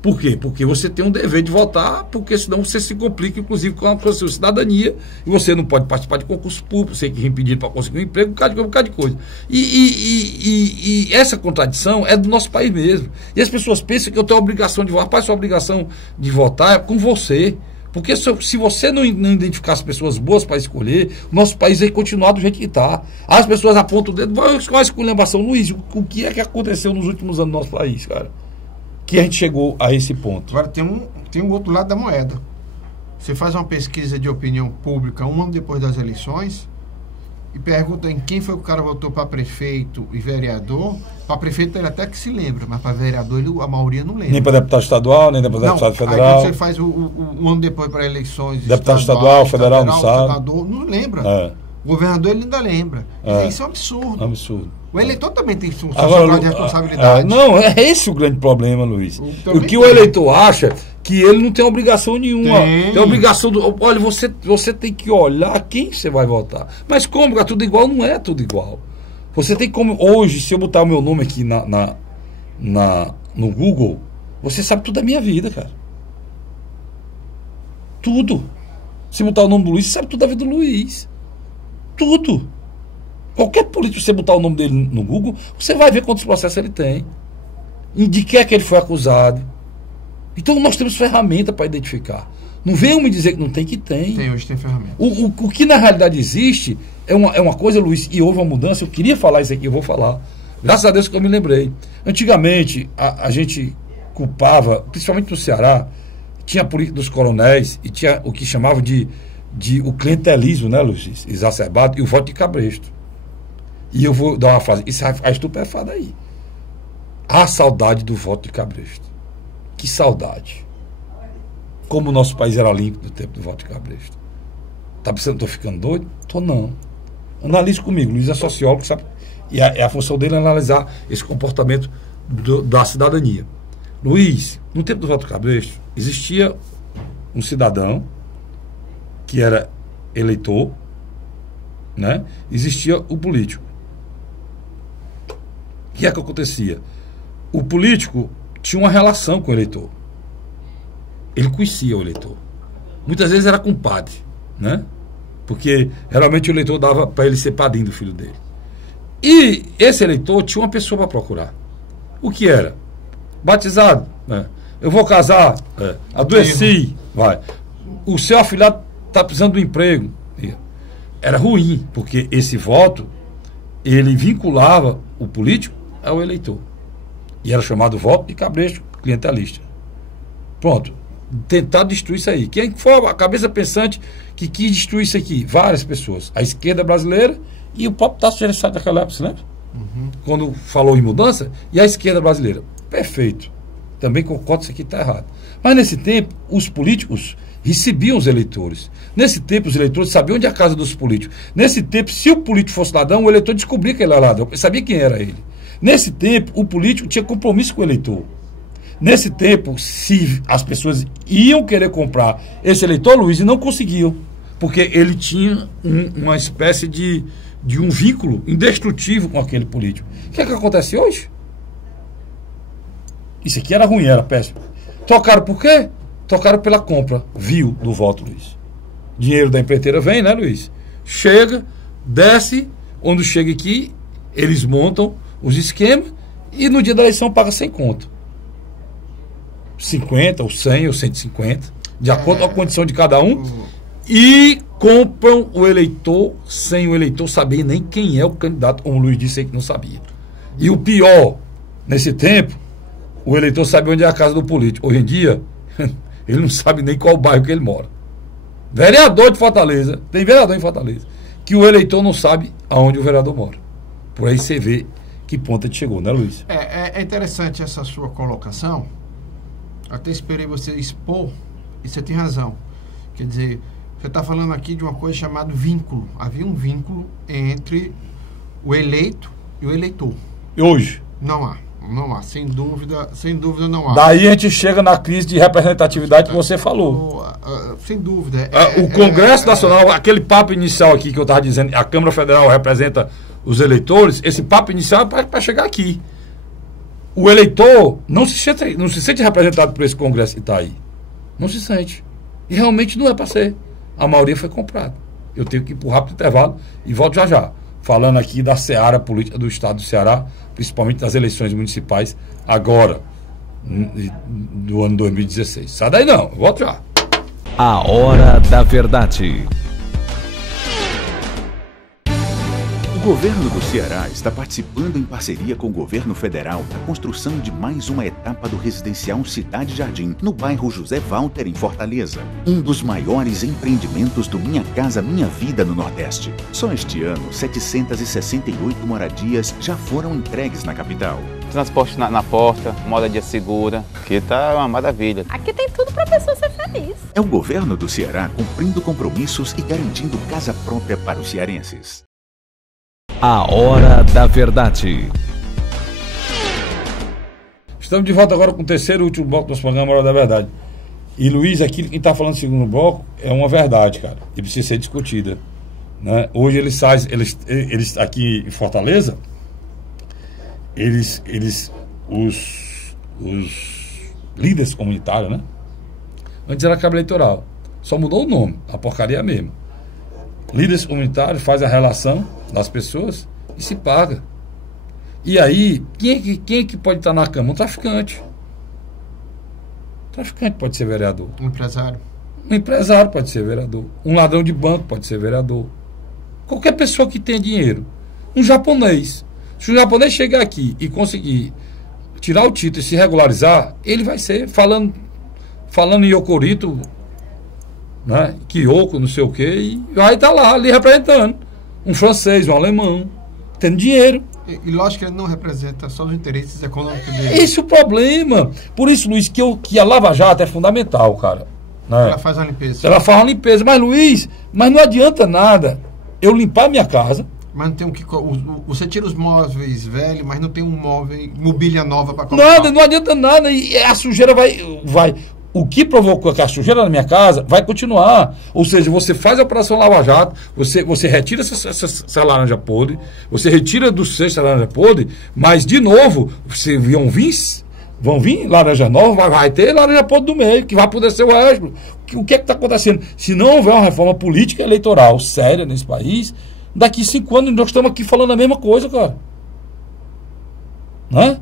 Por quê? Porque você tem um dever de votar, porque senão você se complica, inclusive, com a sua cidadania, e você não pode participar de concurso público, você tem que impedir para conseguir um emprego, um bocado de coisa. E essa contradição é do nosso país mesmo. E as pessoas pensam que eu tenho a obrigação de votar. Rapaz, sua obrigação de votar é com você. Porque se você não identificar as pessoas boas para escolher, o nosso país vai continuar do jeito que está. As pessoas apontam o dedo, vai com a esculhambação. Luiz, o que é que aconteceu nos últimos anos no nosso país, cara? Que a gente chegou a esse ponto. Agora tem um outro lado da moeda. Você faz uma pesquisa de opinião pública um ano depois das eleições e pergunta em quem foi que o cara votou para prefeito e vereador. Para prefeito ele até que se lembra, mas para vereador a maioria não lembra. Nem para deputado estadual, nem para deputado federal. Aí você faz um ano depois para eleições. Deputado estadual, federal, não sabe. Senador, não lembra. O governador ele ainda lembra. Isso é um absurdo. Absurdo. O eleitor também tem sua grau de responsabilidade. Não, é esse o grande problema, Luiz. O que o eleitor acha que ele não tem obrigação nenhuma. Tem obrigação olha, você tem que olhar quem você vai votar. Mas como? É tudo igual? Não é tudo igual. Você tem como. Hoje, se eu botar o meu nome aqui no Google, você sabe tudo da minha vida, cara. Tudo. Se botar o nome do Luiz, você sabe tudo da vida do Luiz. Tudo. Qualquer político, você botar o nome dele no Google, você vai ver quantos processos ele tem. E de que é que ele foi acusado. Então nós temos ferramenta para identificar. Não venham me dizer que não tem, que tem. Hoje tem ferramenta. O que na realidade existe é uma coisa, Luiz, e houve uma mudança. Eu queria falar isso aqui, eu vou falar. Graças a Deus que eu me lembrei. Antigamente, a gente, culpava, principalmente no Ceará, tinha a política dos coronéis e tinha o que chamavam de o clientelismo, né, Luiz? Exacerbado, e o voto de cabresto. E eu vou dar uma frase, isso é estupefada aí. A saudade do voto de cabresto. Que saudade. Como o nosso país era limpo no tempo do voto de cabresto. Tá pensando que estou ficando doido? Tô não. Analise comigo. Luiz é sociólogo, sabe? E a função dele é analisar esse comportamento da cidadania. Luiz, no tempo do voto de cabresto, existia um cidadão que era eleitor, né? Existia o político. O que é que acontecia? O político tinha uma relação com o eleitor. Ele conhecia o eleitor. Muitas vezes era compadre, né? Porque realmente o eleitor dava para ele ser padrinho do filho dele. E esse eleitor tinha uma pessoa para procurar. O que era? Batizado? Eu vou casar? Adoeci? Vai. O seu afilhado está precisando de um emprego? Era ruim, porque esse voto ele vinculava o político ao eleitor. E era chamado voto de cabresto clientelista. Pronto. Tentar destruir isso aí. Quem foi a cabeça pensante que quis destruir isso aqui? Várias pessoas. A esquerda brasileira e o próprio Tasso Gereissati daquela época, você lembra? Quando falou em mudança, e a esquerda brasileira. Perfeito. Também concordo que isso aqui está errado. Mas nesse tempo, os políticos recebiam os eleitores. Nesse tempo, os eleitores sabiam onde é a casa dos políticos. Nesse tempo, se o político fosse ladrão, o eleitor descobria que ele era ladrão. Sabia quem era ele. Nesse tempo, o político tinha compromisso com o eleitor. Nesse tempo, se as pessoas iam querer comprar esse eleitor, Luiz, e não conseguiam, porque ele tinha uma espécie de um vínculo indestrutível com aquele político. O que é que acontece hoje? Isso aqui era ruim, era péssimo. Tocaram por quê? Tocaram pela compra, vil do voto, Luiz. Dinheiro da empreiteira vem, né, Luiz? Chega, desce, onde chega aqui, eles montam os esquemas e no dia da eleição paga 100 conto. 50, ou 100, ou 150, de acordo com a condição de cada um, e compram o eleitor sem o eleitor saber nem quem é o candidato, como o Luiz disse aí que não sabia. E o pior, nesse tempo, o eleitor sabe onde é a casa do político. Hoje em dia, ele não sabe nem qual bairro que ele mora. Vereador de Fortaleza, tem vereador em Fortaleza, que o eleitor não sabe aonde o vereador mora. Por aí você vê que ponto ele chegou, né, Luiz? É interessante essa sua colocação. Até esperei você expor, e você tem razão. Quer dizer, você está falando aqui de uma coisa chamada vínculo. Havia um vínculo entre o eleito e o eleitor. E hoje? Não há, sem dúvida não há. Daí a gente chega na crise de representatividade que você falou. Sem dúvida. O Congresso Nacional, aquele papo inicial aqui que eu estava dizendo, a Câmara Federal representa os eleitores, esse papo inicial é para chegar aqui. O eleitor não se sente representado por esse Congresso que está aí. Não se sente. E realmente não é para ser. A maioria foi comprada. Eu tenho que ir para o rápido intervalo e volto já já. Falando aqui da seara política do Estado do Ceará, principalmente das eleições municipais, agora, do ano 2016. Sai daí não, volto já. A Hora da Verdade. O governo do Ceará está participando em parceria com o governo federal da construção de mais uma etapa do residencial Cidade Jardim, no bairro José Walter, em Fortaleza. Um dos maiores empreendimentos do Minha Casa Minha Vida no Nordeste. Só este ano, 768 moradias já foram entregues na capital. Transporte na porta, moradia segura, que tá uma maravilha. Aqui tem tudo pra pessoa ser feliz. É o governo do Ceará cumprindo compromissos e garantindo casa própria para os cearenses. A Hora da Verdade. Estamos de volta agora com o terceiro e último bloco do nosso programa, A Hora da Verdade. E Luiz, aquilo que está falando no segundo bloco é uma verdade, cara, e precisa ser discutida, né? Hoje eles aqui em Fortaleza, os líderes comunitários, né? Antes era Câmara Eleitoral, só mudou o nome, a porcaria é a mesma. Líderes comunitários faz a relação das pessoas e se paga. E aí, quem é que pode estar na Câmara? Um traficante. Um traficante pode ser vereador. Um empresário. Um empresário pode ser vereador. Um ladrão de banco pode ser vereador. Qualquer pessoa que tenha dinheiro. Um japonês. Se o japonês chegar aqui e conseguir tirar o título e se regularizar, ele vai ser, falando em Yokorito, né, Kyoko, não sei o quê, e vai estar lá, ali representando. Um francês, um alemão, tendo dinheiro. E lógico que ele não representa só os interesses econômicos dele. Esse é o problema. Por isso, Luiz, que a Lava Jato é fundamental, cara. Né? Ela faz uma limpeza. Ela faz uma limpeza. Mas, Luiz, mas não adianta nada eu limpar a minha casa. Mas não tem você tira os móveis velhos, mas não tem mobília nova para colocar. Nada, não adianta nada. E a sujeira vai. O que provocou a sujeira na minha casa vai continuar. Ou seja, você faz a operação Lava Jato, você retira essa laranja podre, você retira do cesto a laranja podre, mas, de novo, vão vir laranja nova, vai ter laranja podre do meio, que vai poder ser o resto. O que é que está acontecendo? Se não houver uma reforma política e eleitoral séria nesse país, daqui 5 anos nós estamos aqui falando a mesma coisa, cara. Não é?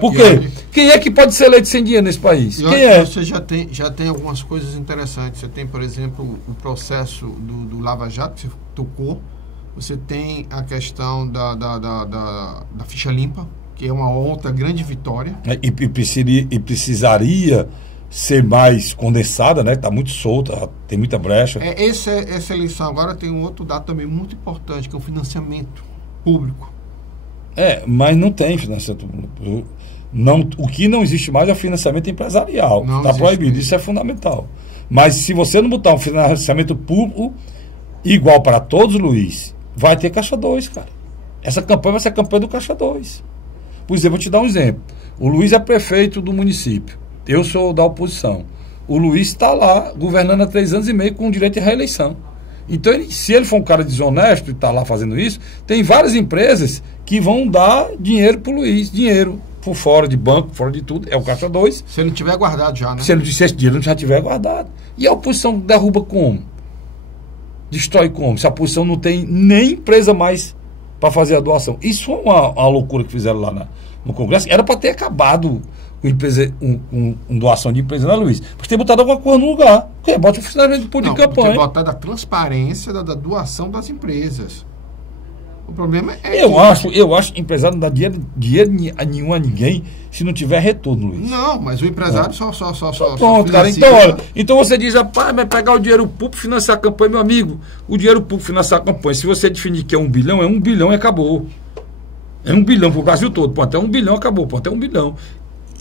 Por quê? Quem é que pode ser eleito sem dinheiro nesse país? Quem é? Você já tem algumas coisas interessantes. Você tem, por exemplo, o processo do Lava Jato, que você tocou. Você tem a questão da ficha limpa, que é uma outra grande vitória. E precisaria ser mais condensada, né? Está muito solta, tem muita brecha. Essa eleição agora tem um outro dado também muito importante, que é o financiamento público. Mas não tem financiamento público. Não, o que não existe mais é o financiamento empresarial. Está proibido, isso é fundamental. Mas se você não botar um financiamento público igual para todos, Luiz, vai ter Caixa 2, cara. Essa campanha vai ser a campanha do Caixa 2. Por exemplo, vou te dar um exemplo. O Luiz é prefeito do município. Eu sou da oposição. O Luiz está lá, governando há 3 anos e meio com direito de reeleição. Então, se ele for um cara desonesto e está lá fazendo isso, tem várias empresas que vão dar dinheiro para o Luiz, dinheiro por fora de banco, fora de tudo, é o Caixa 2. Se ele não tiver guardado já, né? Se ele disser esse dinheiro não já tiver guardado. E a oposição derruba como? Destrói como? Se a oposição não tem nem empresa mais para fazer a doação. Isso foi uma loucura que fizeram lá no Congresso. Era para ter acabado com doação de empresa, né, Luiz? Porque tem botado alguma coisa no lugar. Porque bota o funcionamento público de campanha. Tem botado a transparência da doação das empresas. O problema é eu acho que o empresário não dá dinheiro nenhum a ninguém se não tiver retorno, Luiz. Não, mas o empresário só pronto, cara. Então, olha, então você diz, rapaz, vai pegar o dinheiro público financiar a campanha, meu amigo. O dinheiro público financiar a campanha, se você definir que é 1 bilhão, é 1 bilhão e acabou. É 1 bilhão pro Brasil todo. Pode até 1 bilhão, acabou. Pode até 1 bilhão.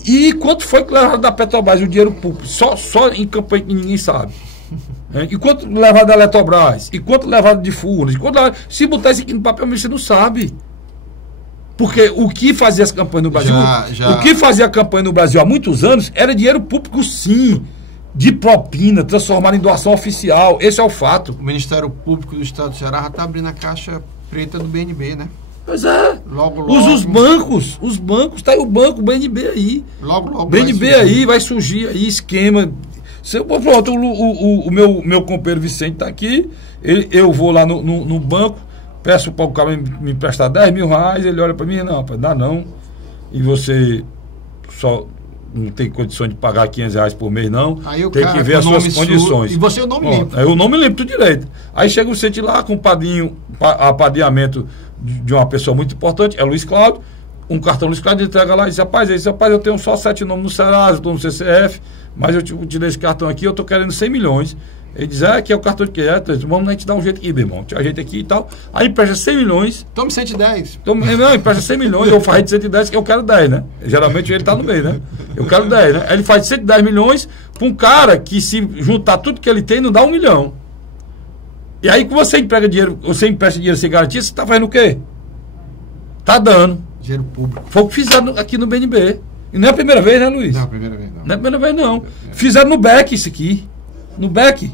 E quanto foi que levaram da Petrobras o dinheiro público? Só em campanha que ninguém sabe. E quanto levaram da Eletrobras? E quanto levaram de Furnas? Se botar isso aqui no papel, você não sabe. Porque o que fazia as campanhas no Brasil, o que fazia a campanha no Brasil há muitos anos, era dinheiro público, sim, de propina, transformar em doação oficial. Esse é o fato. O Ministério Público do Estado do Ceará já está abrindo a caixa preta do BNB, né? Pois é. Logo, os bancos, tá aí o banco, o BNB aí. Logo. BNB aí, vai surgir aí esquema. Pronto, o meu companheiro Vicente está aqui, eu vou lá no banco, peço para o cara me emprestar 10 mil reais, ele olha para mim, não, rapaz, dá não, e você só não tem condições de pagar 500 reais por mês, não, tem que ver as suas condições. E você o nome limpo. Eu não me lembro tudo direito. Aí chega o Vicente lá com apadrinhamento de uma pessoa muito importante, é Luiz Cláudio, um cartão Luiz Cláudio, entrega lá e diz, rapaz, eu tenho só 7 nomes no Serasa, eu estou no CCF, mas eu te dei esse cartão aqui, eu estou querendo 100 milhões. Ele diz, que é o cartão de que é? Vamos a gente dar um jeito aqui, meu irmão. Te ajeita aqui e tal. Aí empresta 100 milhões. Tome 110. Não, empresta 100 milhões, eu faço de 110, que eu quero 10, né? Geralmente ele está no meio, né? Eu quero 10, né? Aí ele faz de 110 milhões para um cara que, se juntar tudo que ele tem, não dá 1 milhão. E aí, quando você empresta dinheiro sem garantia, você está fazendo o quê? Está dando. Dinheiro público. Foi o que fizeram aqui no BNB. E não é a primeira vez, né, Luiz? Não é a primeira vez, não. Não é a primeira vez, não. Fizeram no BEC isso aqui. No BEC.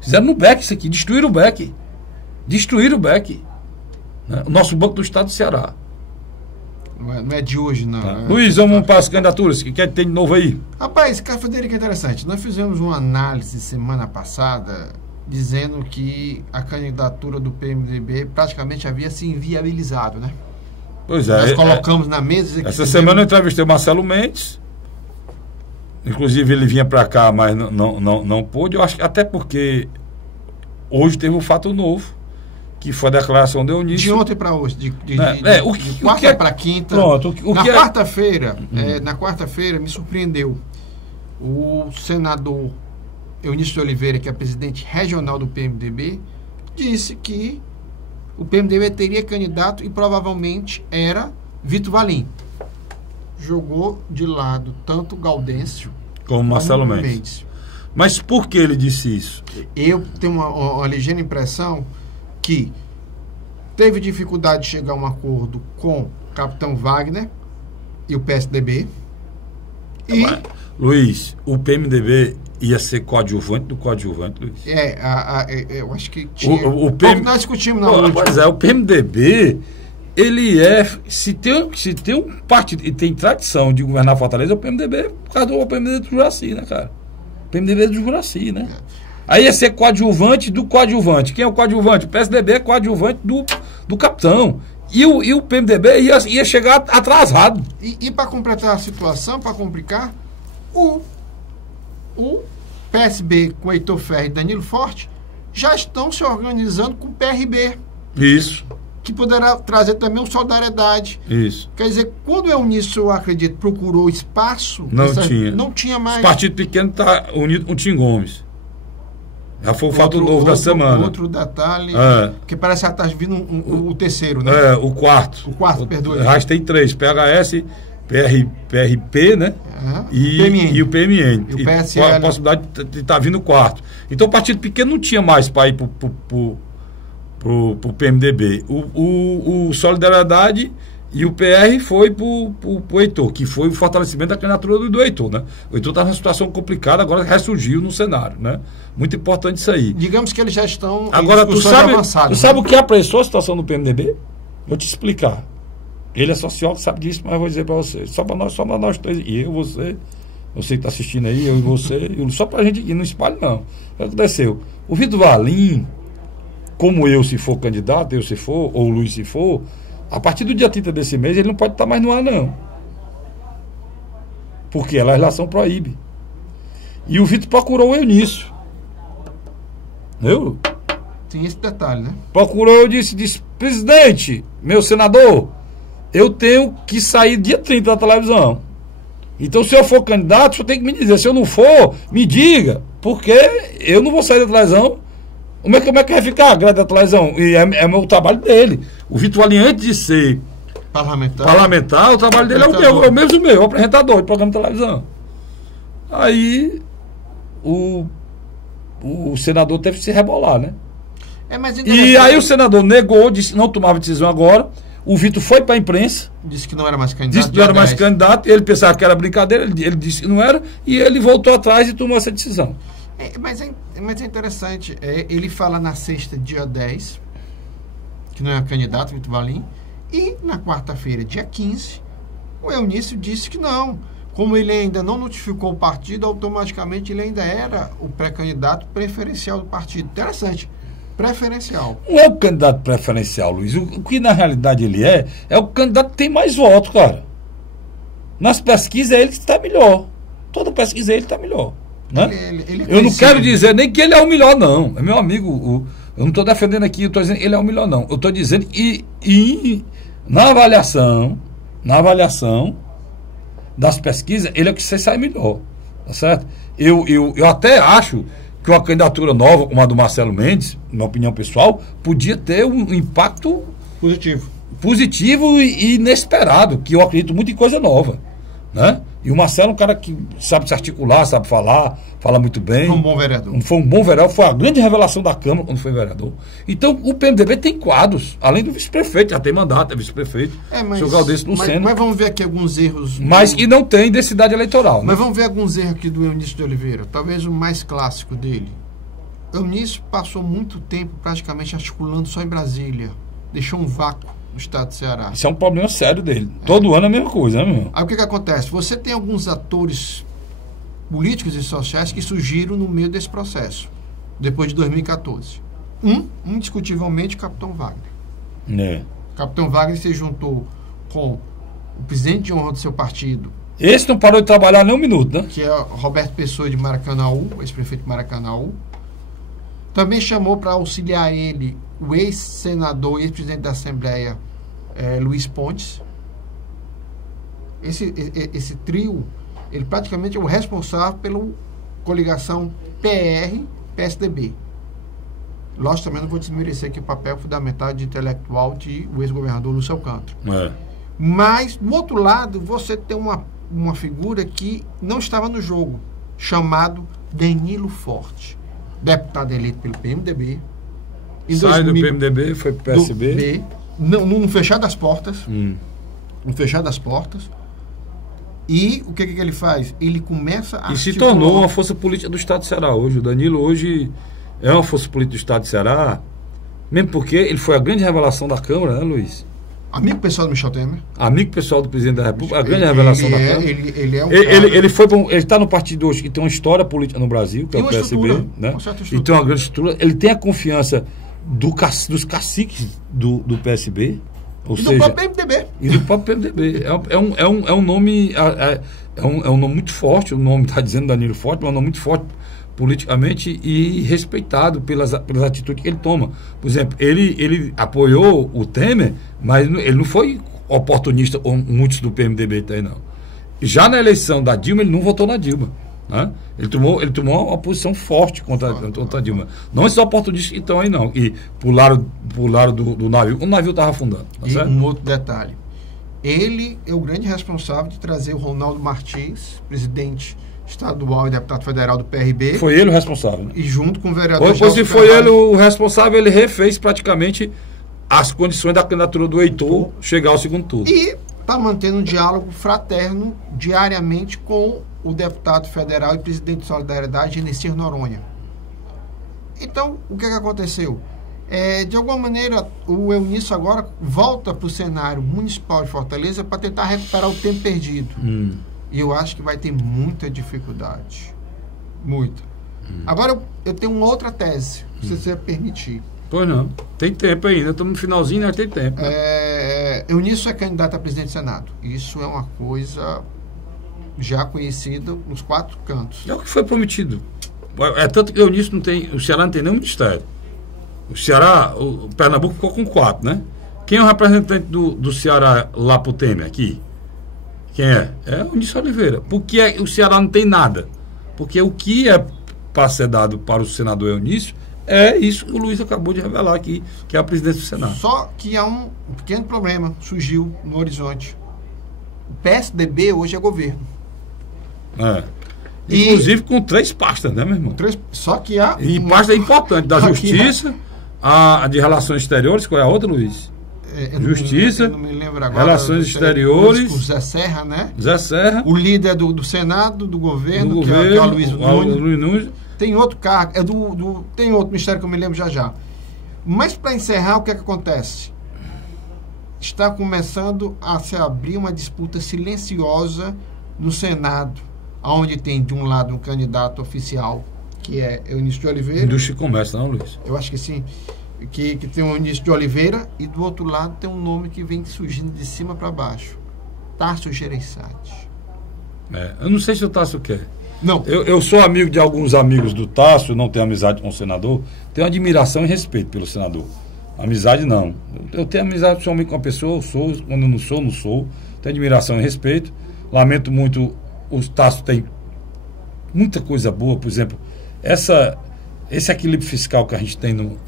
Fizeram no BEC isso aqui. Destruíram o BEC. Né? O nosso Banco do Estado do Ceará. Não é de hoje, não. Tá. Luiz, vamos para as candidaturas. O que quer ter de novo aí? Rapaz, Frederico, é interessante. Nós fizemos uma análise semana passada dizendo que a candidatura do PMDB praticamente havia se inviabilizado, né? Pois é. Nós colocamos na mesa... Essa semana eu entrevistei o Marcelo Mendes. Inclusive ele vinha para cá, mas não pôde. Eu acho que até porque hoje teve um fato novo, que foi a declaração do Eunício. De ontem para hoje, de o quarta para quinta. Pronto, na quarta-feira me surpreendeu. O senador Eunício de Oliveira, que é presidente regional do PMDB, disse que o PMDB teria candidato e provavelmente era Vitor Valim. Jogou de lado tanto Gaudêncio como Marcelo Mendes. Mas por que ele disse isso? Eu tenho uma ligeira impressão que teve dificuldade de chegar a um acordo com o capitão Wagner e o PSDB. Luiz, o PMDB ia ser coadjuvante do coadjuvante, Luiz. Eu acho que tinha. Nós discutimos na última. Pois é, o PMDB, ele se tem um partido e tem tradição de governar Fortaleza, é o PMDB, por causa do PMDB do Juraci, né, cara? O PMDB do Juraci, né? Aí ia ser coadjuvante do coadjuvante. Quem é o coadjuvante? O PSDB é coadjuvante do capitão. E o PMDB ia chegar atrasado. E para completar a situação, para complicar, o PSB com Heitor Ferrer e Danilo Forte já estão se organizando com o PRB. Isso. Que poderá trazer também uma solidariedade. Isso. Quer dizer, quando o Eunício, eu acredito, procurou espaço... Não tinha mais... O partido pequeno está unido com o Tim Gomes. Já foi o fato novo da semana. Outro detalhe, que parece que está vindo o terceiro, né? O quarto. O quarto, perdoe. Já tem 3, PHS, PRP, né? E o PMN. E o PSL. A possibilidade de estar vindo o quarto. Então o partido pequeno não tinha mais para ir para o PMDB. O Solidariedade e o PR foi para o Heitor, que foi o fortalecimento da candidatura do Heitor, né? O Heitor está numa situação complicada, agora ressurgiu no cenário, né? Muito importante isso aí. Digamos que eles já estão agora, tu sabe o que apressou a situação do PMDB? Vou te explicar. Ele é sociólogo, sabe disso, mas eu vou dizer para você. Só para nós três, e eu, você que está assistindo aí, eu e você, só para a gente ir no espalho, não. O que aconteceu? O Vitor Valim, como eu, se for candidato, eu se for, ou o Luiz se for, a partir do dia 30 desse mês, ele não pode estar mais no ar, não. Porque a legislação proíbe. E o Vitor procurou o Eunício. Viu? Tem esse detalhe, né? Procurou, eu disse, presidente, meu senador, eu tenho que sair dia 30 da televisão. Então, se eu for candidato, o senhor tem que me dizer. Se eu não for, me diga, porque eu não vou sair da televisão. Como é que vai ficar a grade da televisão? E é o trabalho dele. O Vitor Valim, antes de ser parlamentar, o trabalho dele é o mesmo meu, apresentador de programa de televisão. Aí o senador teve que se rebolar, né? E aí o senador negou, disse que não tomava decisão agora. O Vitor foi para a imprensa. Disse que não era mais candidato. Disse que não era mais candidato. Ele pensava que era brincadeira, ele disse que não era. E ele voltou atrás e tomou essa decisão. Mas é interessante, ele fala na sexta, dia 10, que não é candidato, Vitor Valim, e na quarta-feira, dia 15, o Eunício disse que não. Como ele ainda não notificou o partido, automaticamente ele ainda era o pré-candidato preferencial do partido. Interessante, preferencial. Não é o candidato preferencial, Luiz. O que na realidade ele é o candidato que tem mais votos, cara. Nas pesquisas é ele que está melhor. Toda pesquisa ele está melhor. Né? Eu não quero dizer nem que ele é o melhor, não. É meu amigo. Eu não estou defendendo aqui, eu estou dizendo que ele é o melhor, não. Eu estou dizendo e na avaliação das pesquisas, ele é o que você sai melhor. Tá certo? Eu até acho que uma candidatura nova, como a do Marcelo Mendes, na opinião pessoal, podia ter um impacto positivo e inesperado, que eu acredito muito em coisa nova. Né? E o Marcelo é um cara que sabe se articular, sabe falar, fala muito bem. Foi um bom vereador. Foi um bom vereador, foi a grande revelação da Câmara quando foi vereador. Então o PMDB tem quadros, além do vice-prefeito, já tem mandato, é vice-prefeito. Mas vamos ver aqui alguns erros. E não tem densidade eleitoral. Mas vamos ver alguns erros aqui do Eunício de Oliveira. Talvez o mais clássico dele. Eunício passou muito tempo praticamente articulando só em Brasília. Deixou um vácuo no estado do Ceará. Isso é um problema sério dele. Todo ano é a mesma coisa, né, meu irmão? Aí o que acontece? Você tem alguns atores políticos e sociais que surgiram no meio desse processo, depois de 2014. Indiscutivelmente, o Capitão Wagner. O Capitão Wagner se juntou com o presidente de honra do seu partido. Esse não parou de trabalhar nem um minuto, né? Que é Roberto Pessoa de Maracanaú, ex-prefeito de Maracanaú. Também chamou para auxiliar ele o ex-senador e ex-presidente da Assembleia, Luiz Pontes. Esse trio, ele praticamente é o responsável pela coligação PR-PSDB. Lógico, também não vou desmerecer aqui o papel fundamental de intelectual de o ex-governador Lúcio Alcântara. Mas, do outro lado, você tem uma figura que não estava no jogo, chamado Danilo Forte, deputado eleito pelo PMDB. Sai do PMDB, foi pro PSB. No fechar das portas. No fechar das portas. E o que ele faz? Ele começa a... E se tornou uma força política do Estado de Ceará hoje. O Danilo hoje é uma força política do Estado de Ceará, mesmo porque ele foi a grande revelação da Câmara, né, Luiz? Amigo pessoal do Michel Temer. Amigo pessoal do presidente da República, a grande revelação da Câmara. Ele está no partido hoje que tem uma história política no Brasil, que é o PSB, né? E tem uma grande estrutura. Ele tem a confiança dos caciques do PSB. Ou seja, do próprio PMDB. E do próprio PMDB. É um nome muito forte, o nome está dizendo Danilo Forte, mas é um nome muito forte politicamente e respeitado pelas atitudes que ele toma. Por exemplo, ele apoiou o Temer, mas ele não foi oportunista, como muitos do PMDB tem, não. Já na eleição da Dilma, ele não votou na Dilma. Né? Ele tomou uma posição forte contra a Dilma. Não esses oportunistas que estão aí, não. E pularam do navio. O navio estava afundando. Tá e certo? Um outro detalhe. Ele é o grande responsável de trazer o Ronaldo Martins, presidente estadual e deputado federal do PRB. Foi ele o responsável. Né? E junto com o vereador... Depois que foi ele o responsável, ele refez praticamente as condições da candidatura do Heitor chegar ao segundo turno. E está mantendo um diálogo fraterno diariamente com o deputado federal e presidente de Solidariedade, Genesir Noronha. Então, o que aconteceu? De alguma maneira, o Eunício agora volta para o cenário municipal de Fortaleza para tentar recuperar o tempo perdido. E eu acho que vai ter muita dificuldade. Muita. Agora, eu tenho uma outra tese, se você permitir. Pois não. Tem tempo ainda. Estamos no finalzinho, mas tem tempo. Eunício é candidato a presidente do Senado. Isso é uma coisa já conhecida nos 4 cantos. É o que foi prometido. É tanto que Eunício não tem... O Ceará não tem nenhum ministério. O Ceará... O Pernambuco ficou com 4, né? Quem é o representante do Ceará lá pro Temer, aqui? Quem é? É o Eunício Oliveira. Por que o Ceará não tem nada? Porque o que é para ser dado para o senador Eunício é isso que o Luiz acabou de revelar aqui, que é a presidência do Senado. Só que há um pequeno problema, surgiu no horizonte. O PSDB hoje é governo. Inclusive com 3 pastas, né, meu irmão? Só que há... E pasta importante, da Justiça, a de Relações Exteriores, qual é a outra, Luiz? Justiça, não me lembro agora, Relações Exteriores, o Zé Serra, né? Zé Serra. O líder do Senado, do governo, que é o Luiz Nunes. Tem outro cargo, tem outro ministério que eu me lembro já. Mas para encerrar, o que acontece? Está começando a se abrir uma disputa silenciosa no Senado, onde tem de um lado um candidato oficial, que é Eunício de Oliveira. Indústria e Comércio, não, Luiz? Eu acho que sim. Que tem o Eunício de Oliveira, e do outro lado tem um nome que vem surgindo de cima para baixo: Tasso Gereissati. Eu não sei se o Tasso quer. Não. Eu sou amigo de alguns amigos do Tasso, não tenho amizade com o senador, tenho admiração e respeito pelo senador. Amizade não. Eu tenho amizade somente com a pessoa, eu sou, quando eu não sou. Tenho admiração e respeito. Lamento muito, o Tasso tem muita coisa boa, por exemplo, esse equilíbrio fiscal que a gente tem no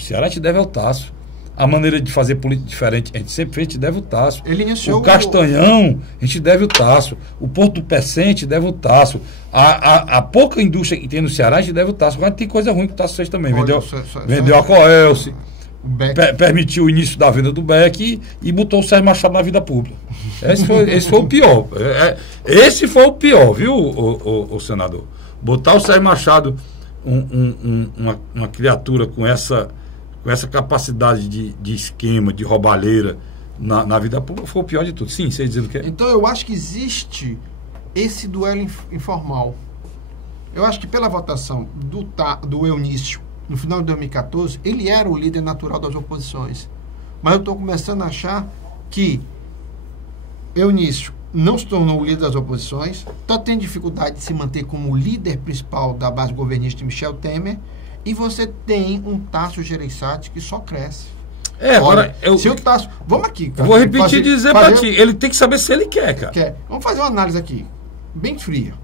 Ceará, a gente deve ao Tasso. A maneira de fazer política diferente, a gente sempre fez, a gente deve o Tasso. Ele iniciou o Castanhão, a gente deve o Tasso. O Porto do Pecém, a gente deve o Tasso. A pouca indústria que tem no Ceará, a gente deve o Tasso. Agora tem coisa ruim que o Tasso fez também. Vendeu a Coelce, permitiu o início da venda do BEC e botou o Sérgio Machado na vida pública. Esse foi o pior. Esse foi o pior, viu, o senador? Botar o Sérgio Machado, uma criatura com essa capacidade de esquema, de roubalheira na vida pública, foi o pior de tudo. Sim, você dizendo o quê? Então eu acho que existe esse duelo informal. Eu acho que pela votação do Eunício no final de 2014, ele era o líder natural das oposições. Mas eu estou começando a achar que Eunício não se tornou o líder das oposições, está tendo dificuldade de se manter como o líder principal da base governista de Michel Temer, E você tem um Tasso Gereissati que só cresce. Agora se o Tasso... Vamos aqui, cara. Eu vou repetir e dizer pra ti. Ele tem que saber se ele quer, cara. Vamos fazer uma análise aqui, bem fria.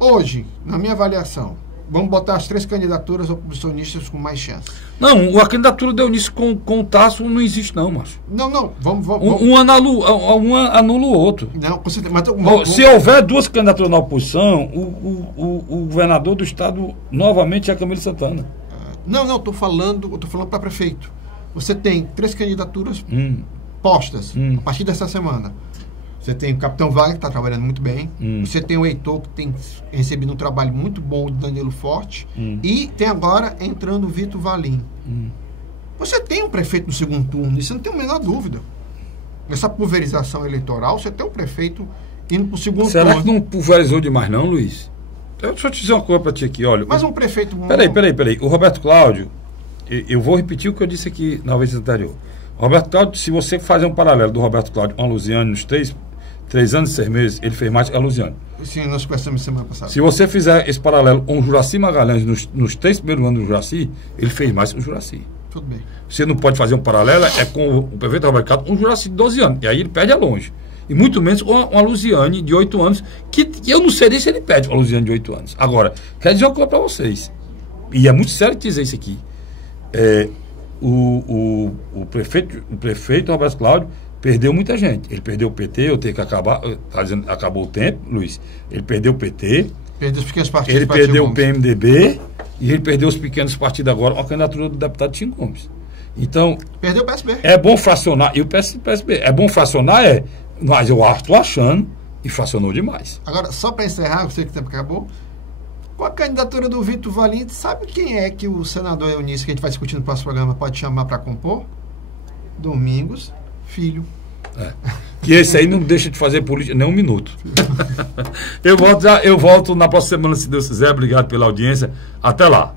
Hoje, na minha avaliação, vamos botar as 3 candidaturas oposicionistas com mais chance. Não, a candidatura do Eunício com o Tasso não existe, não, macho. Não, vamos. Um anula o outro. Não, mas se houver 2 candidaturas na oposição, o governador do estado novamente é a Camilo Santana. Não, estou falando para prefeito. Você tem 3 candidaturas postas a partir dessa semana. Você tem o Capitão Wagner, que está trabalhando muito bem. Você tem o Heitor, que tem recebido um trabalho muito bom de Danilo Forte. E tem agora entrando o Vitor Valim. Você tem um prefeito no segundo turno, isso não tem a menor dúvida. Nessa pulverização eleitoral, você tem um prefeito indo para o segundo turno. Será que não pulverizou demais, não, Luiz? Deixa eu te dizer uma coisa para ti aqui, olha. Mas um prefeito... Peraí. O Roberto Cláudio, eu vou repetir o que eu disse aqui na vez anterior. O Roberto Cláudio, se você fazer um paralelo do Roberto Cláudio com a Luziane nos 3 anos e 6 meses, ele fez mais que a Luziane. Sim, nós conversamos semana passada. Se você fizer esse paralelo com o Juracy Magalhães nos 3 primeiros anos do Juracy, ele fez mais que o Juracy. Tudo bem. Você não pode fazer um paralelo com o prefeito Roberto Cláudio com o Juracy de 12 anos. E aí ele perde a longe. E muito menos com a Luziane de 8 anos, que eu não sei nem se ele perde com a Luziane de 8 anos. Agora, quero dizer uma coisa para vocês. E é muito sério dizer isso aqui. O prefeito Roberto Cláudio perdeu muita gente. Ele perdeu o PT, eu tenho que acabar. Tá dizendo, acabou o tempo, Luiz. Ele perdeu o PT. Perdeu os pequenos partidos. Ele perdeu o PMDB. E ele perdeu os pequenos partidos agora com a candidatura do deputado Tim Gomes. Então. Perdeu o PSB. É bom fracionar. E o PSB. É bom fracionar, mas eu estou achando. E fracionou demais. Agora, só para encerrar, eu sei que o tempo acabou. Com a candidatura do Vitor Valim, sabe quem é que o senador Eunício, que a gente vai discutir no próximo programa, pode chamar para compor? Domingos Filho. Que esse aí não deixa de fazer política nem um minuto. Eu volto na próxima semana, se Deus quiser. Obrigado pela audiência. Até lá.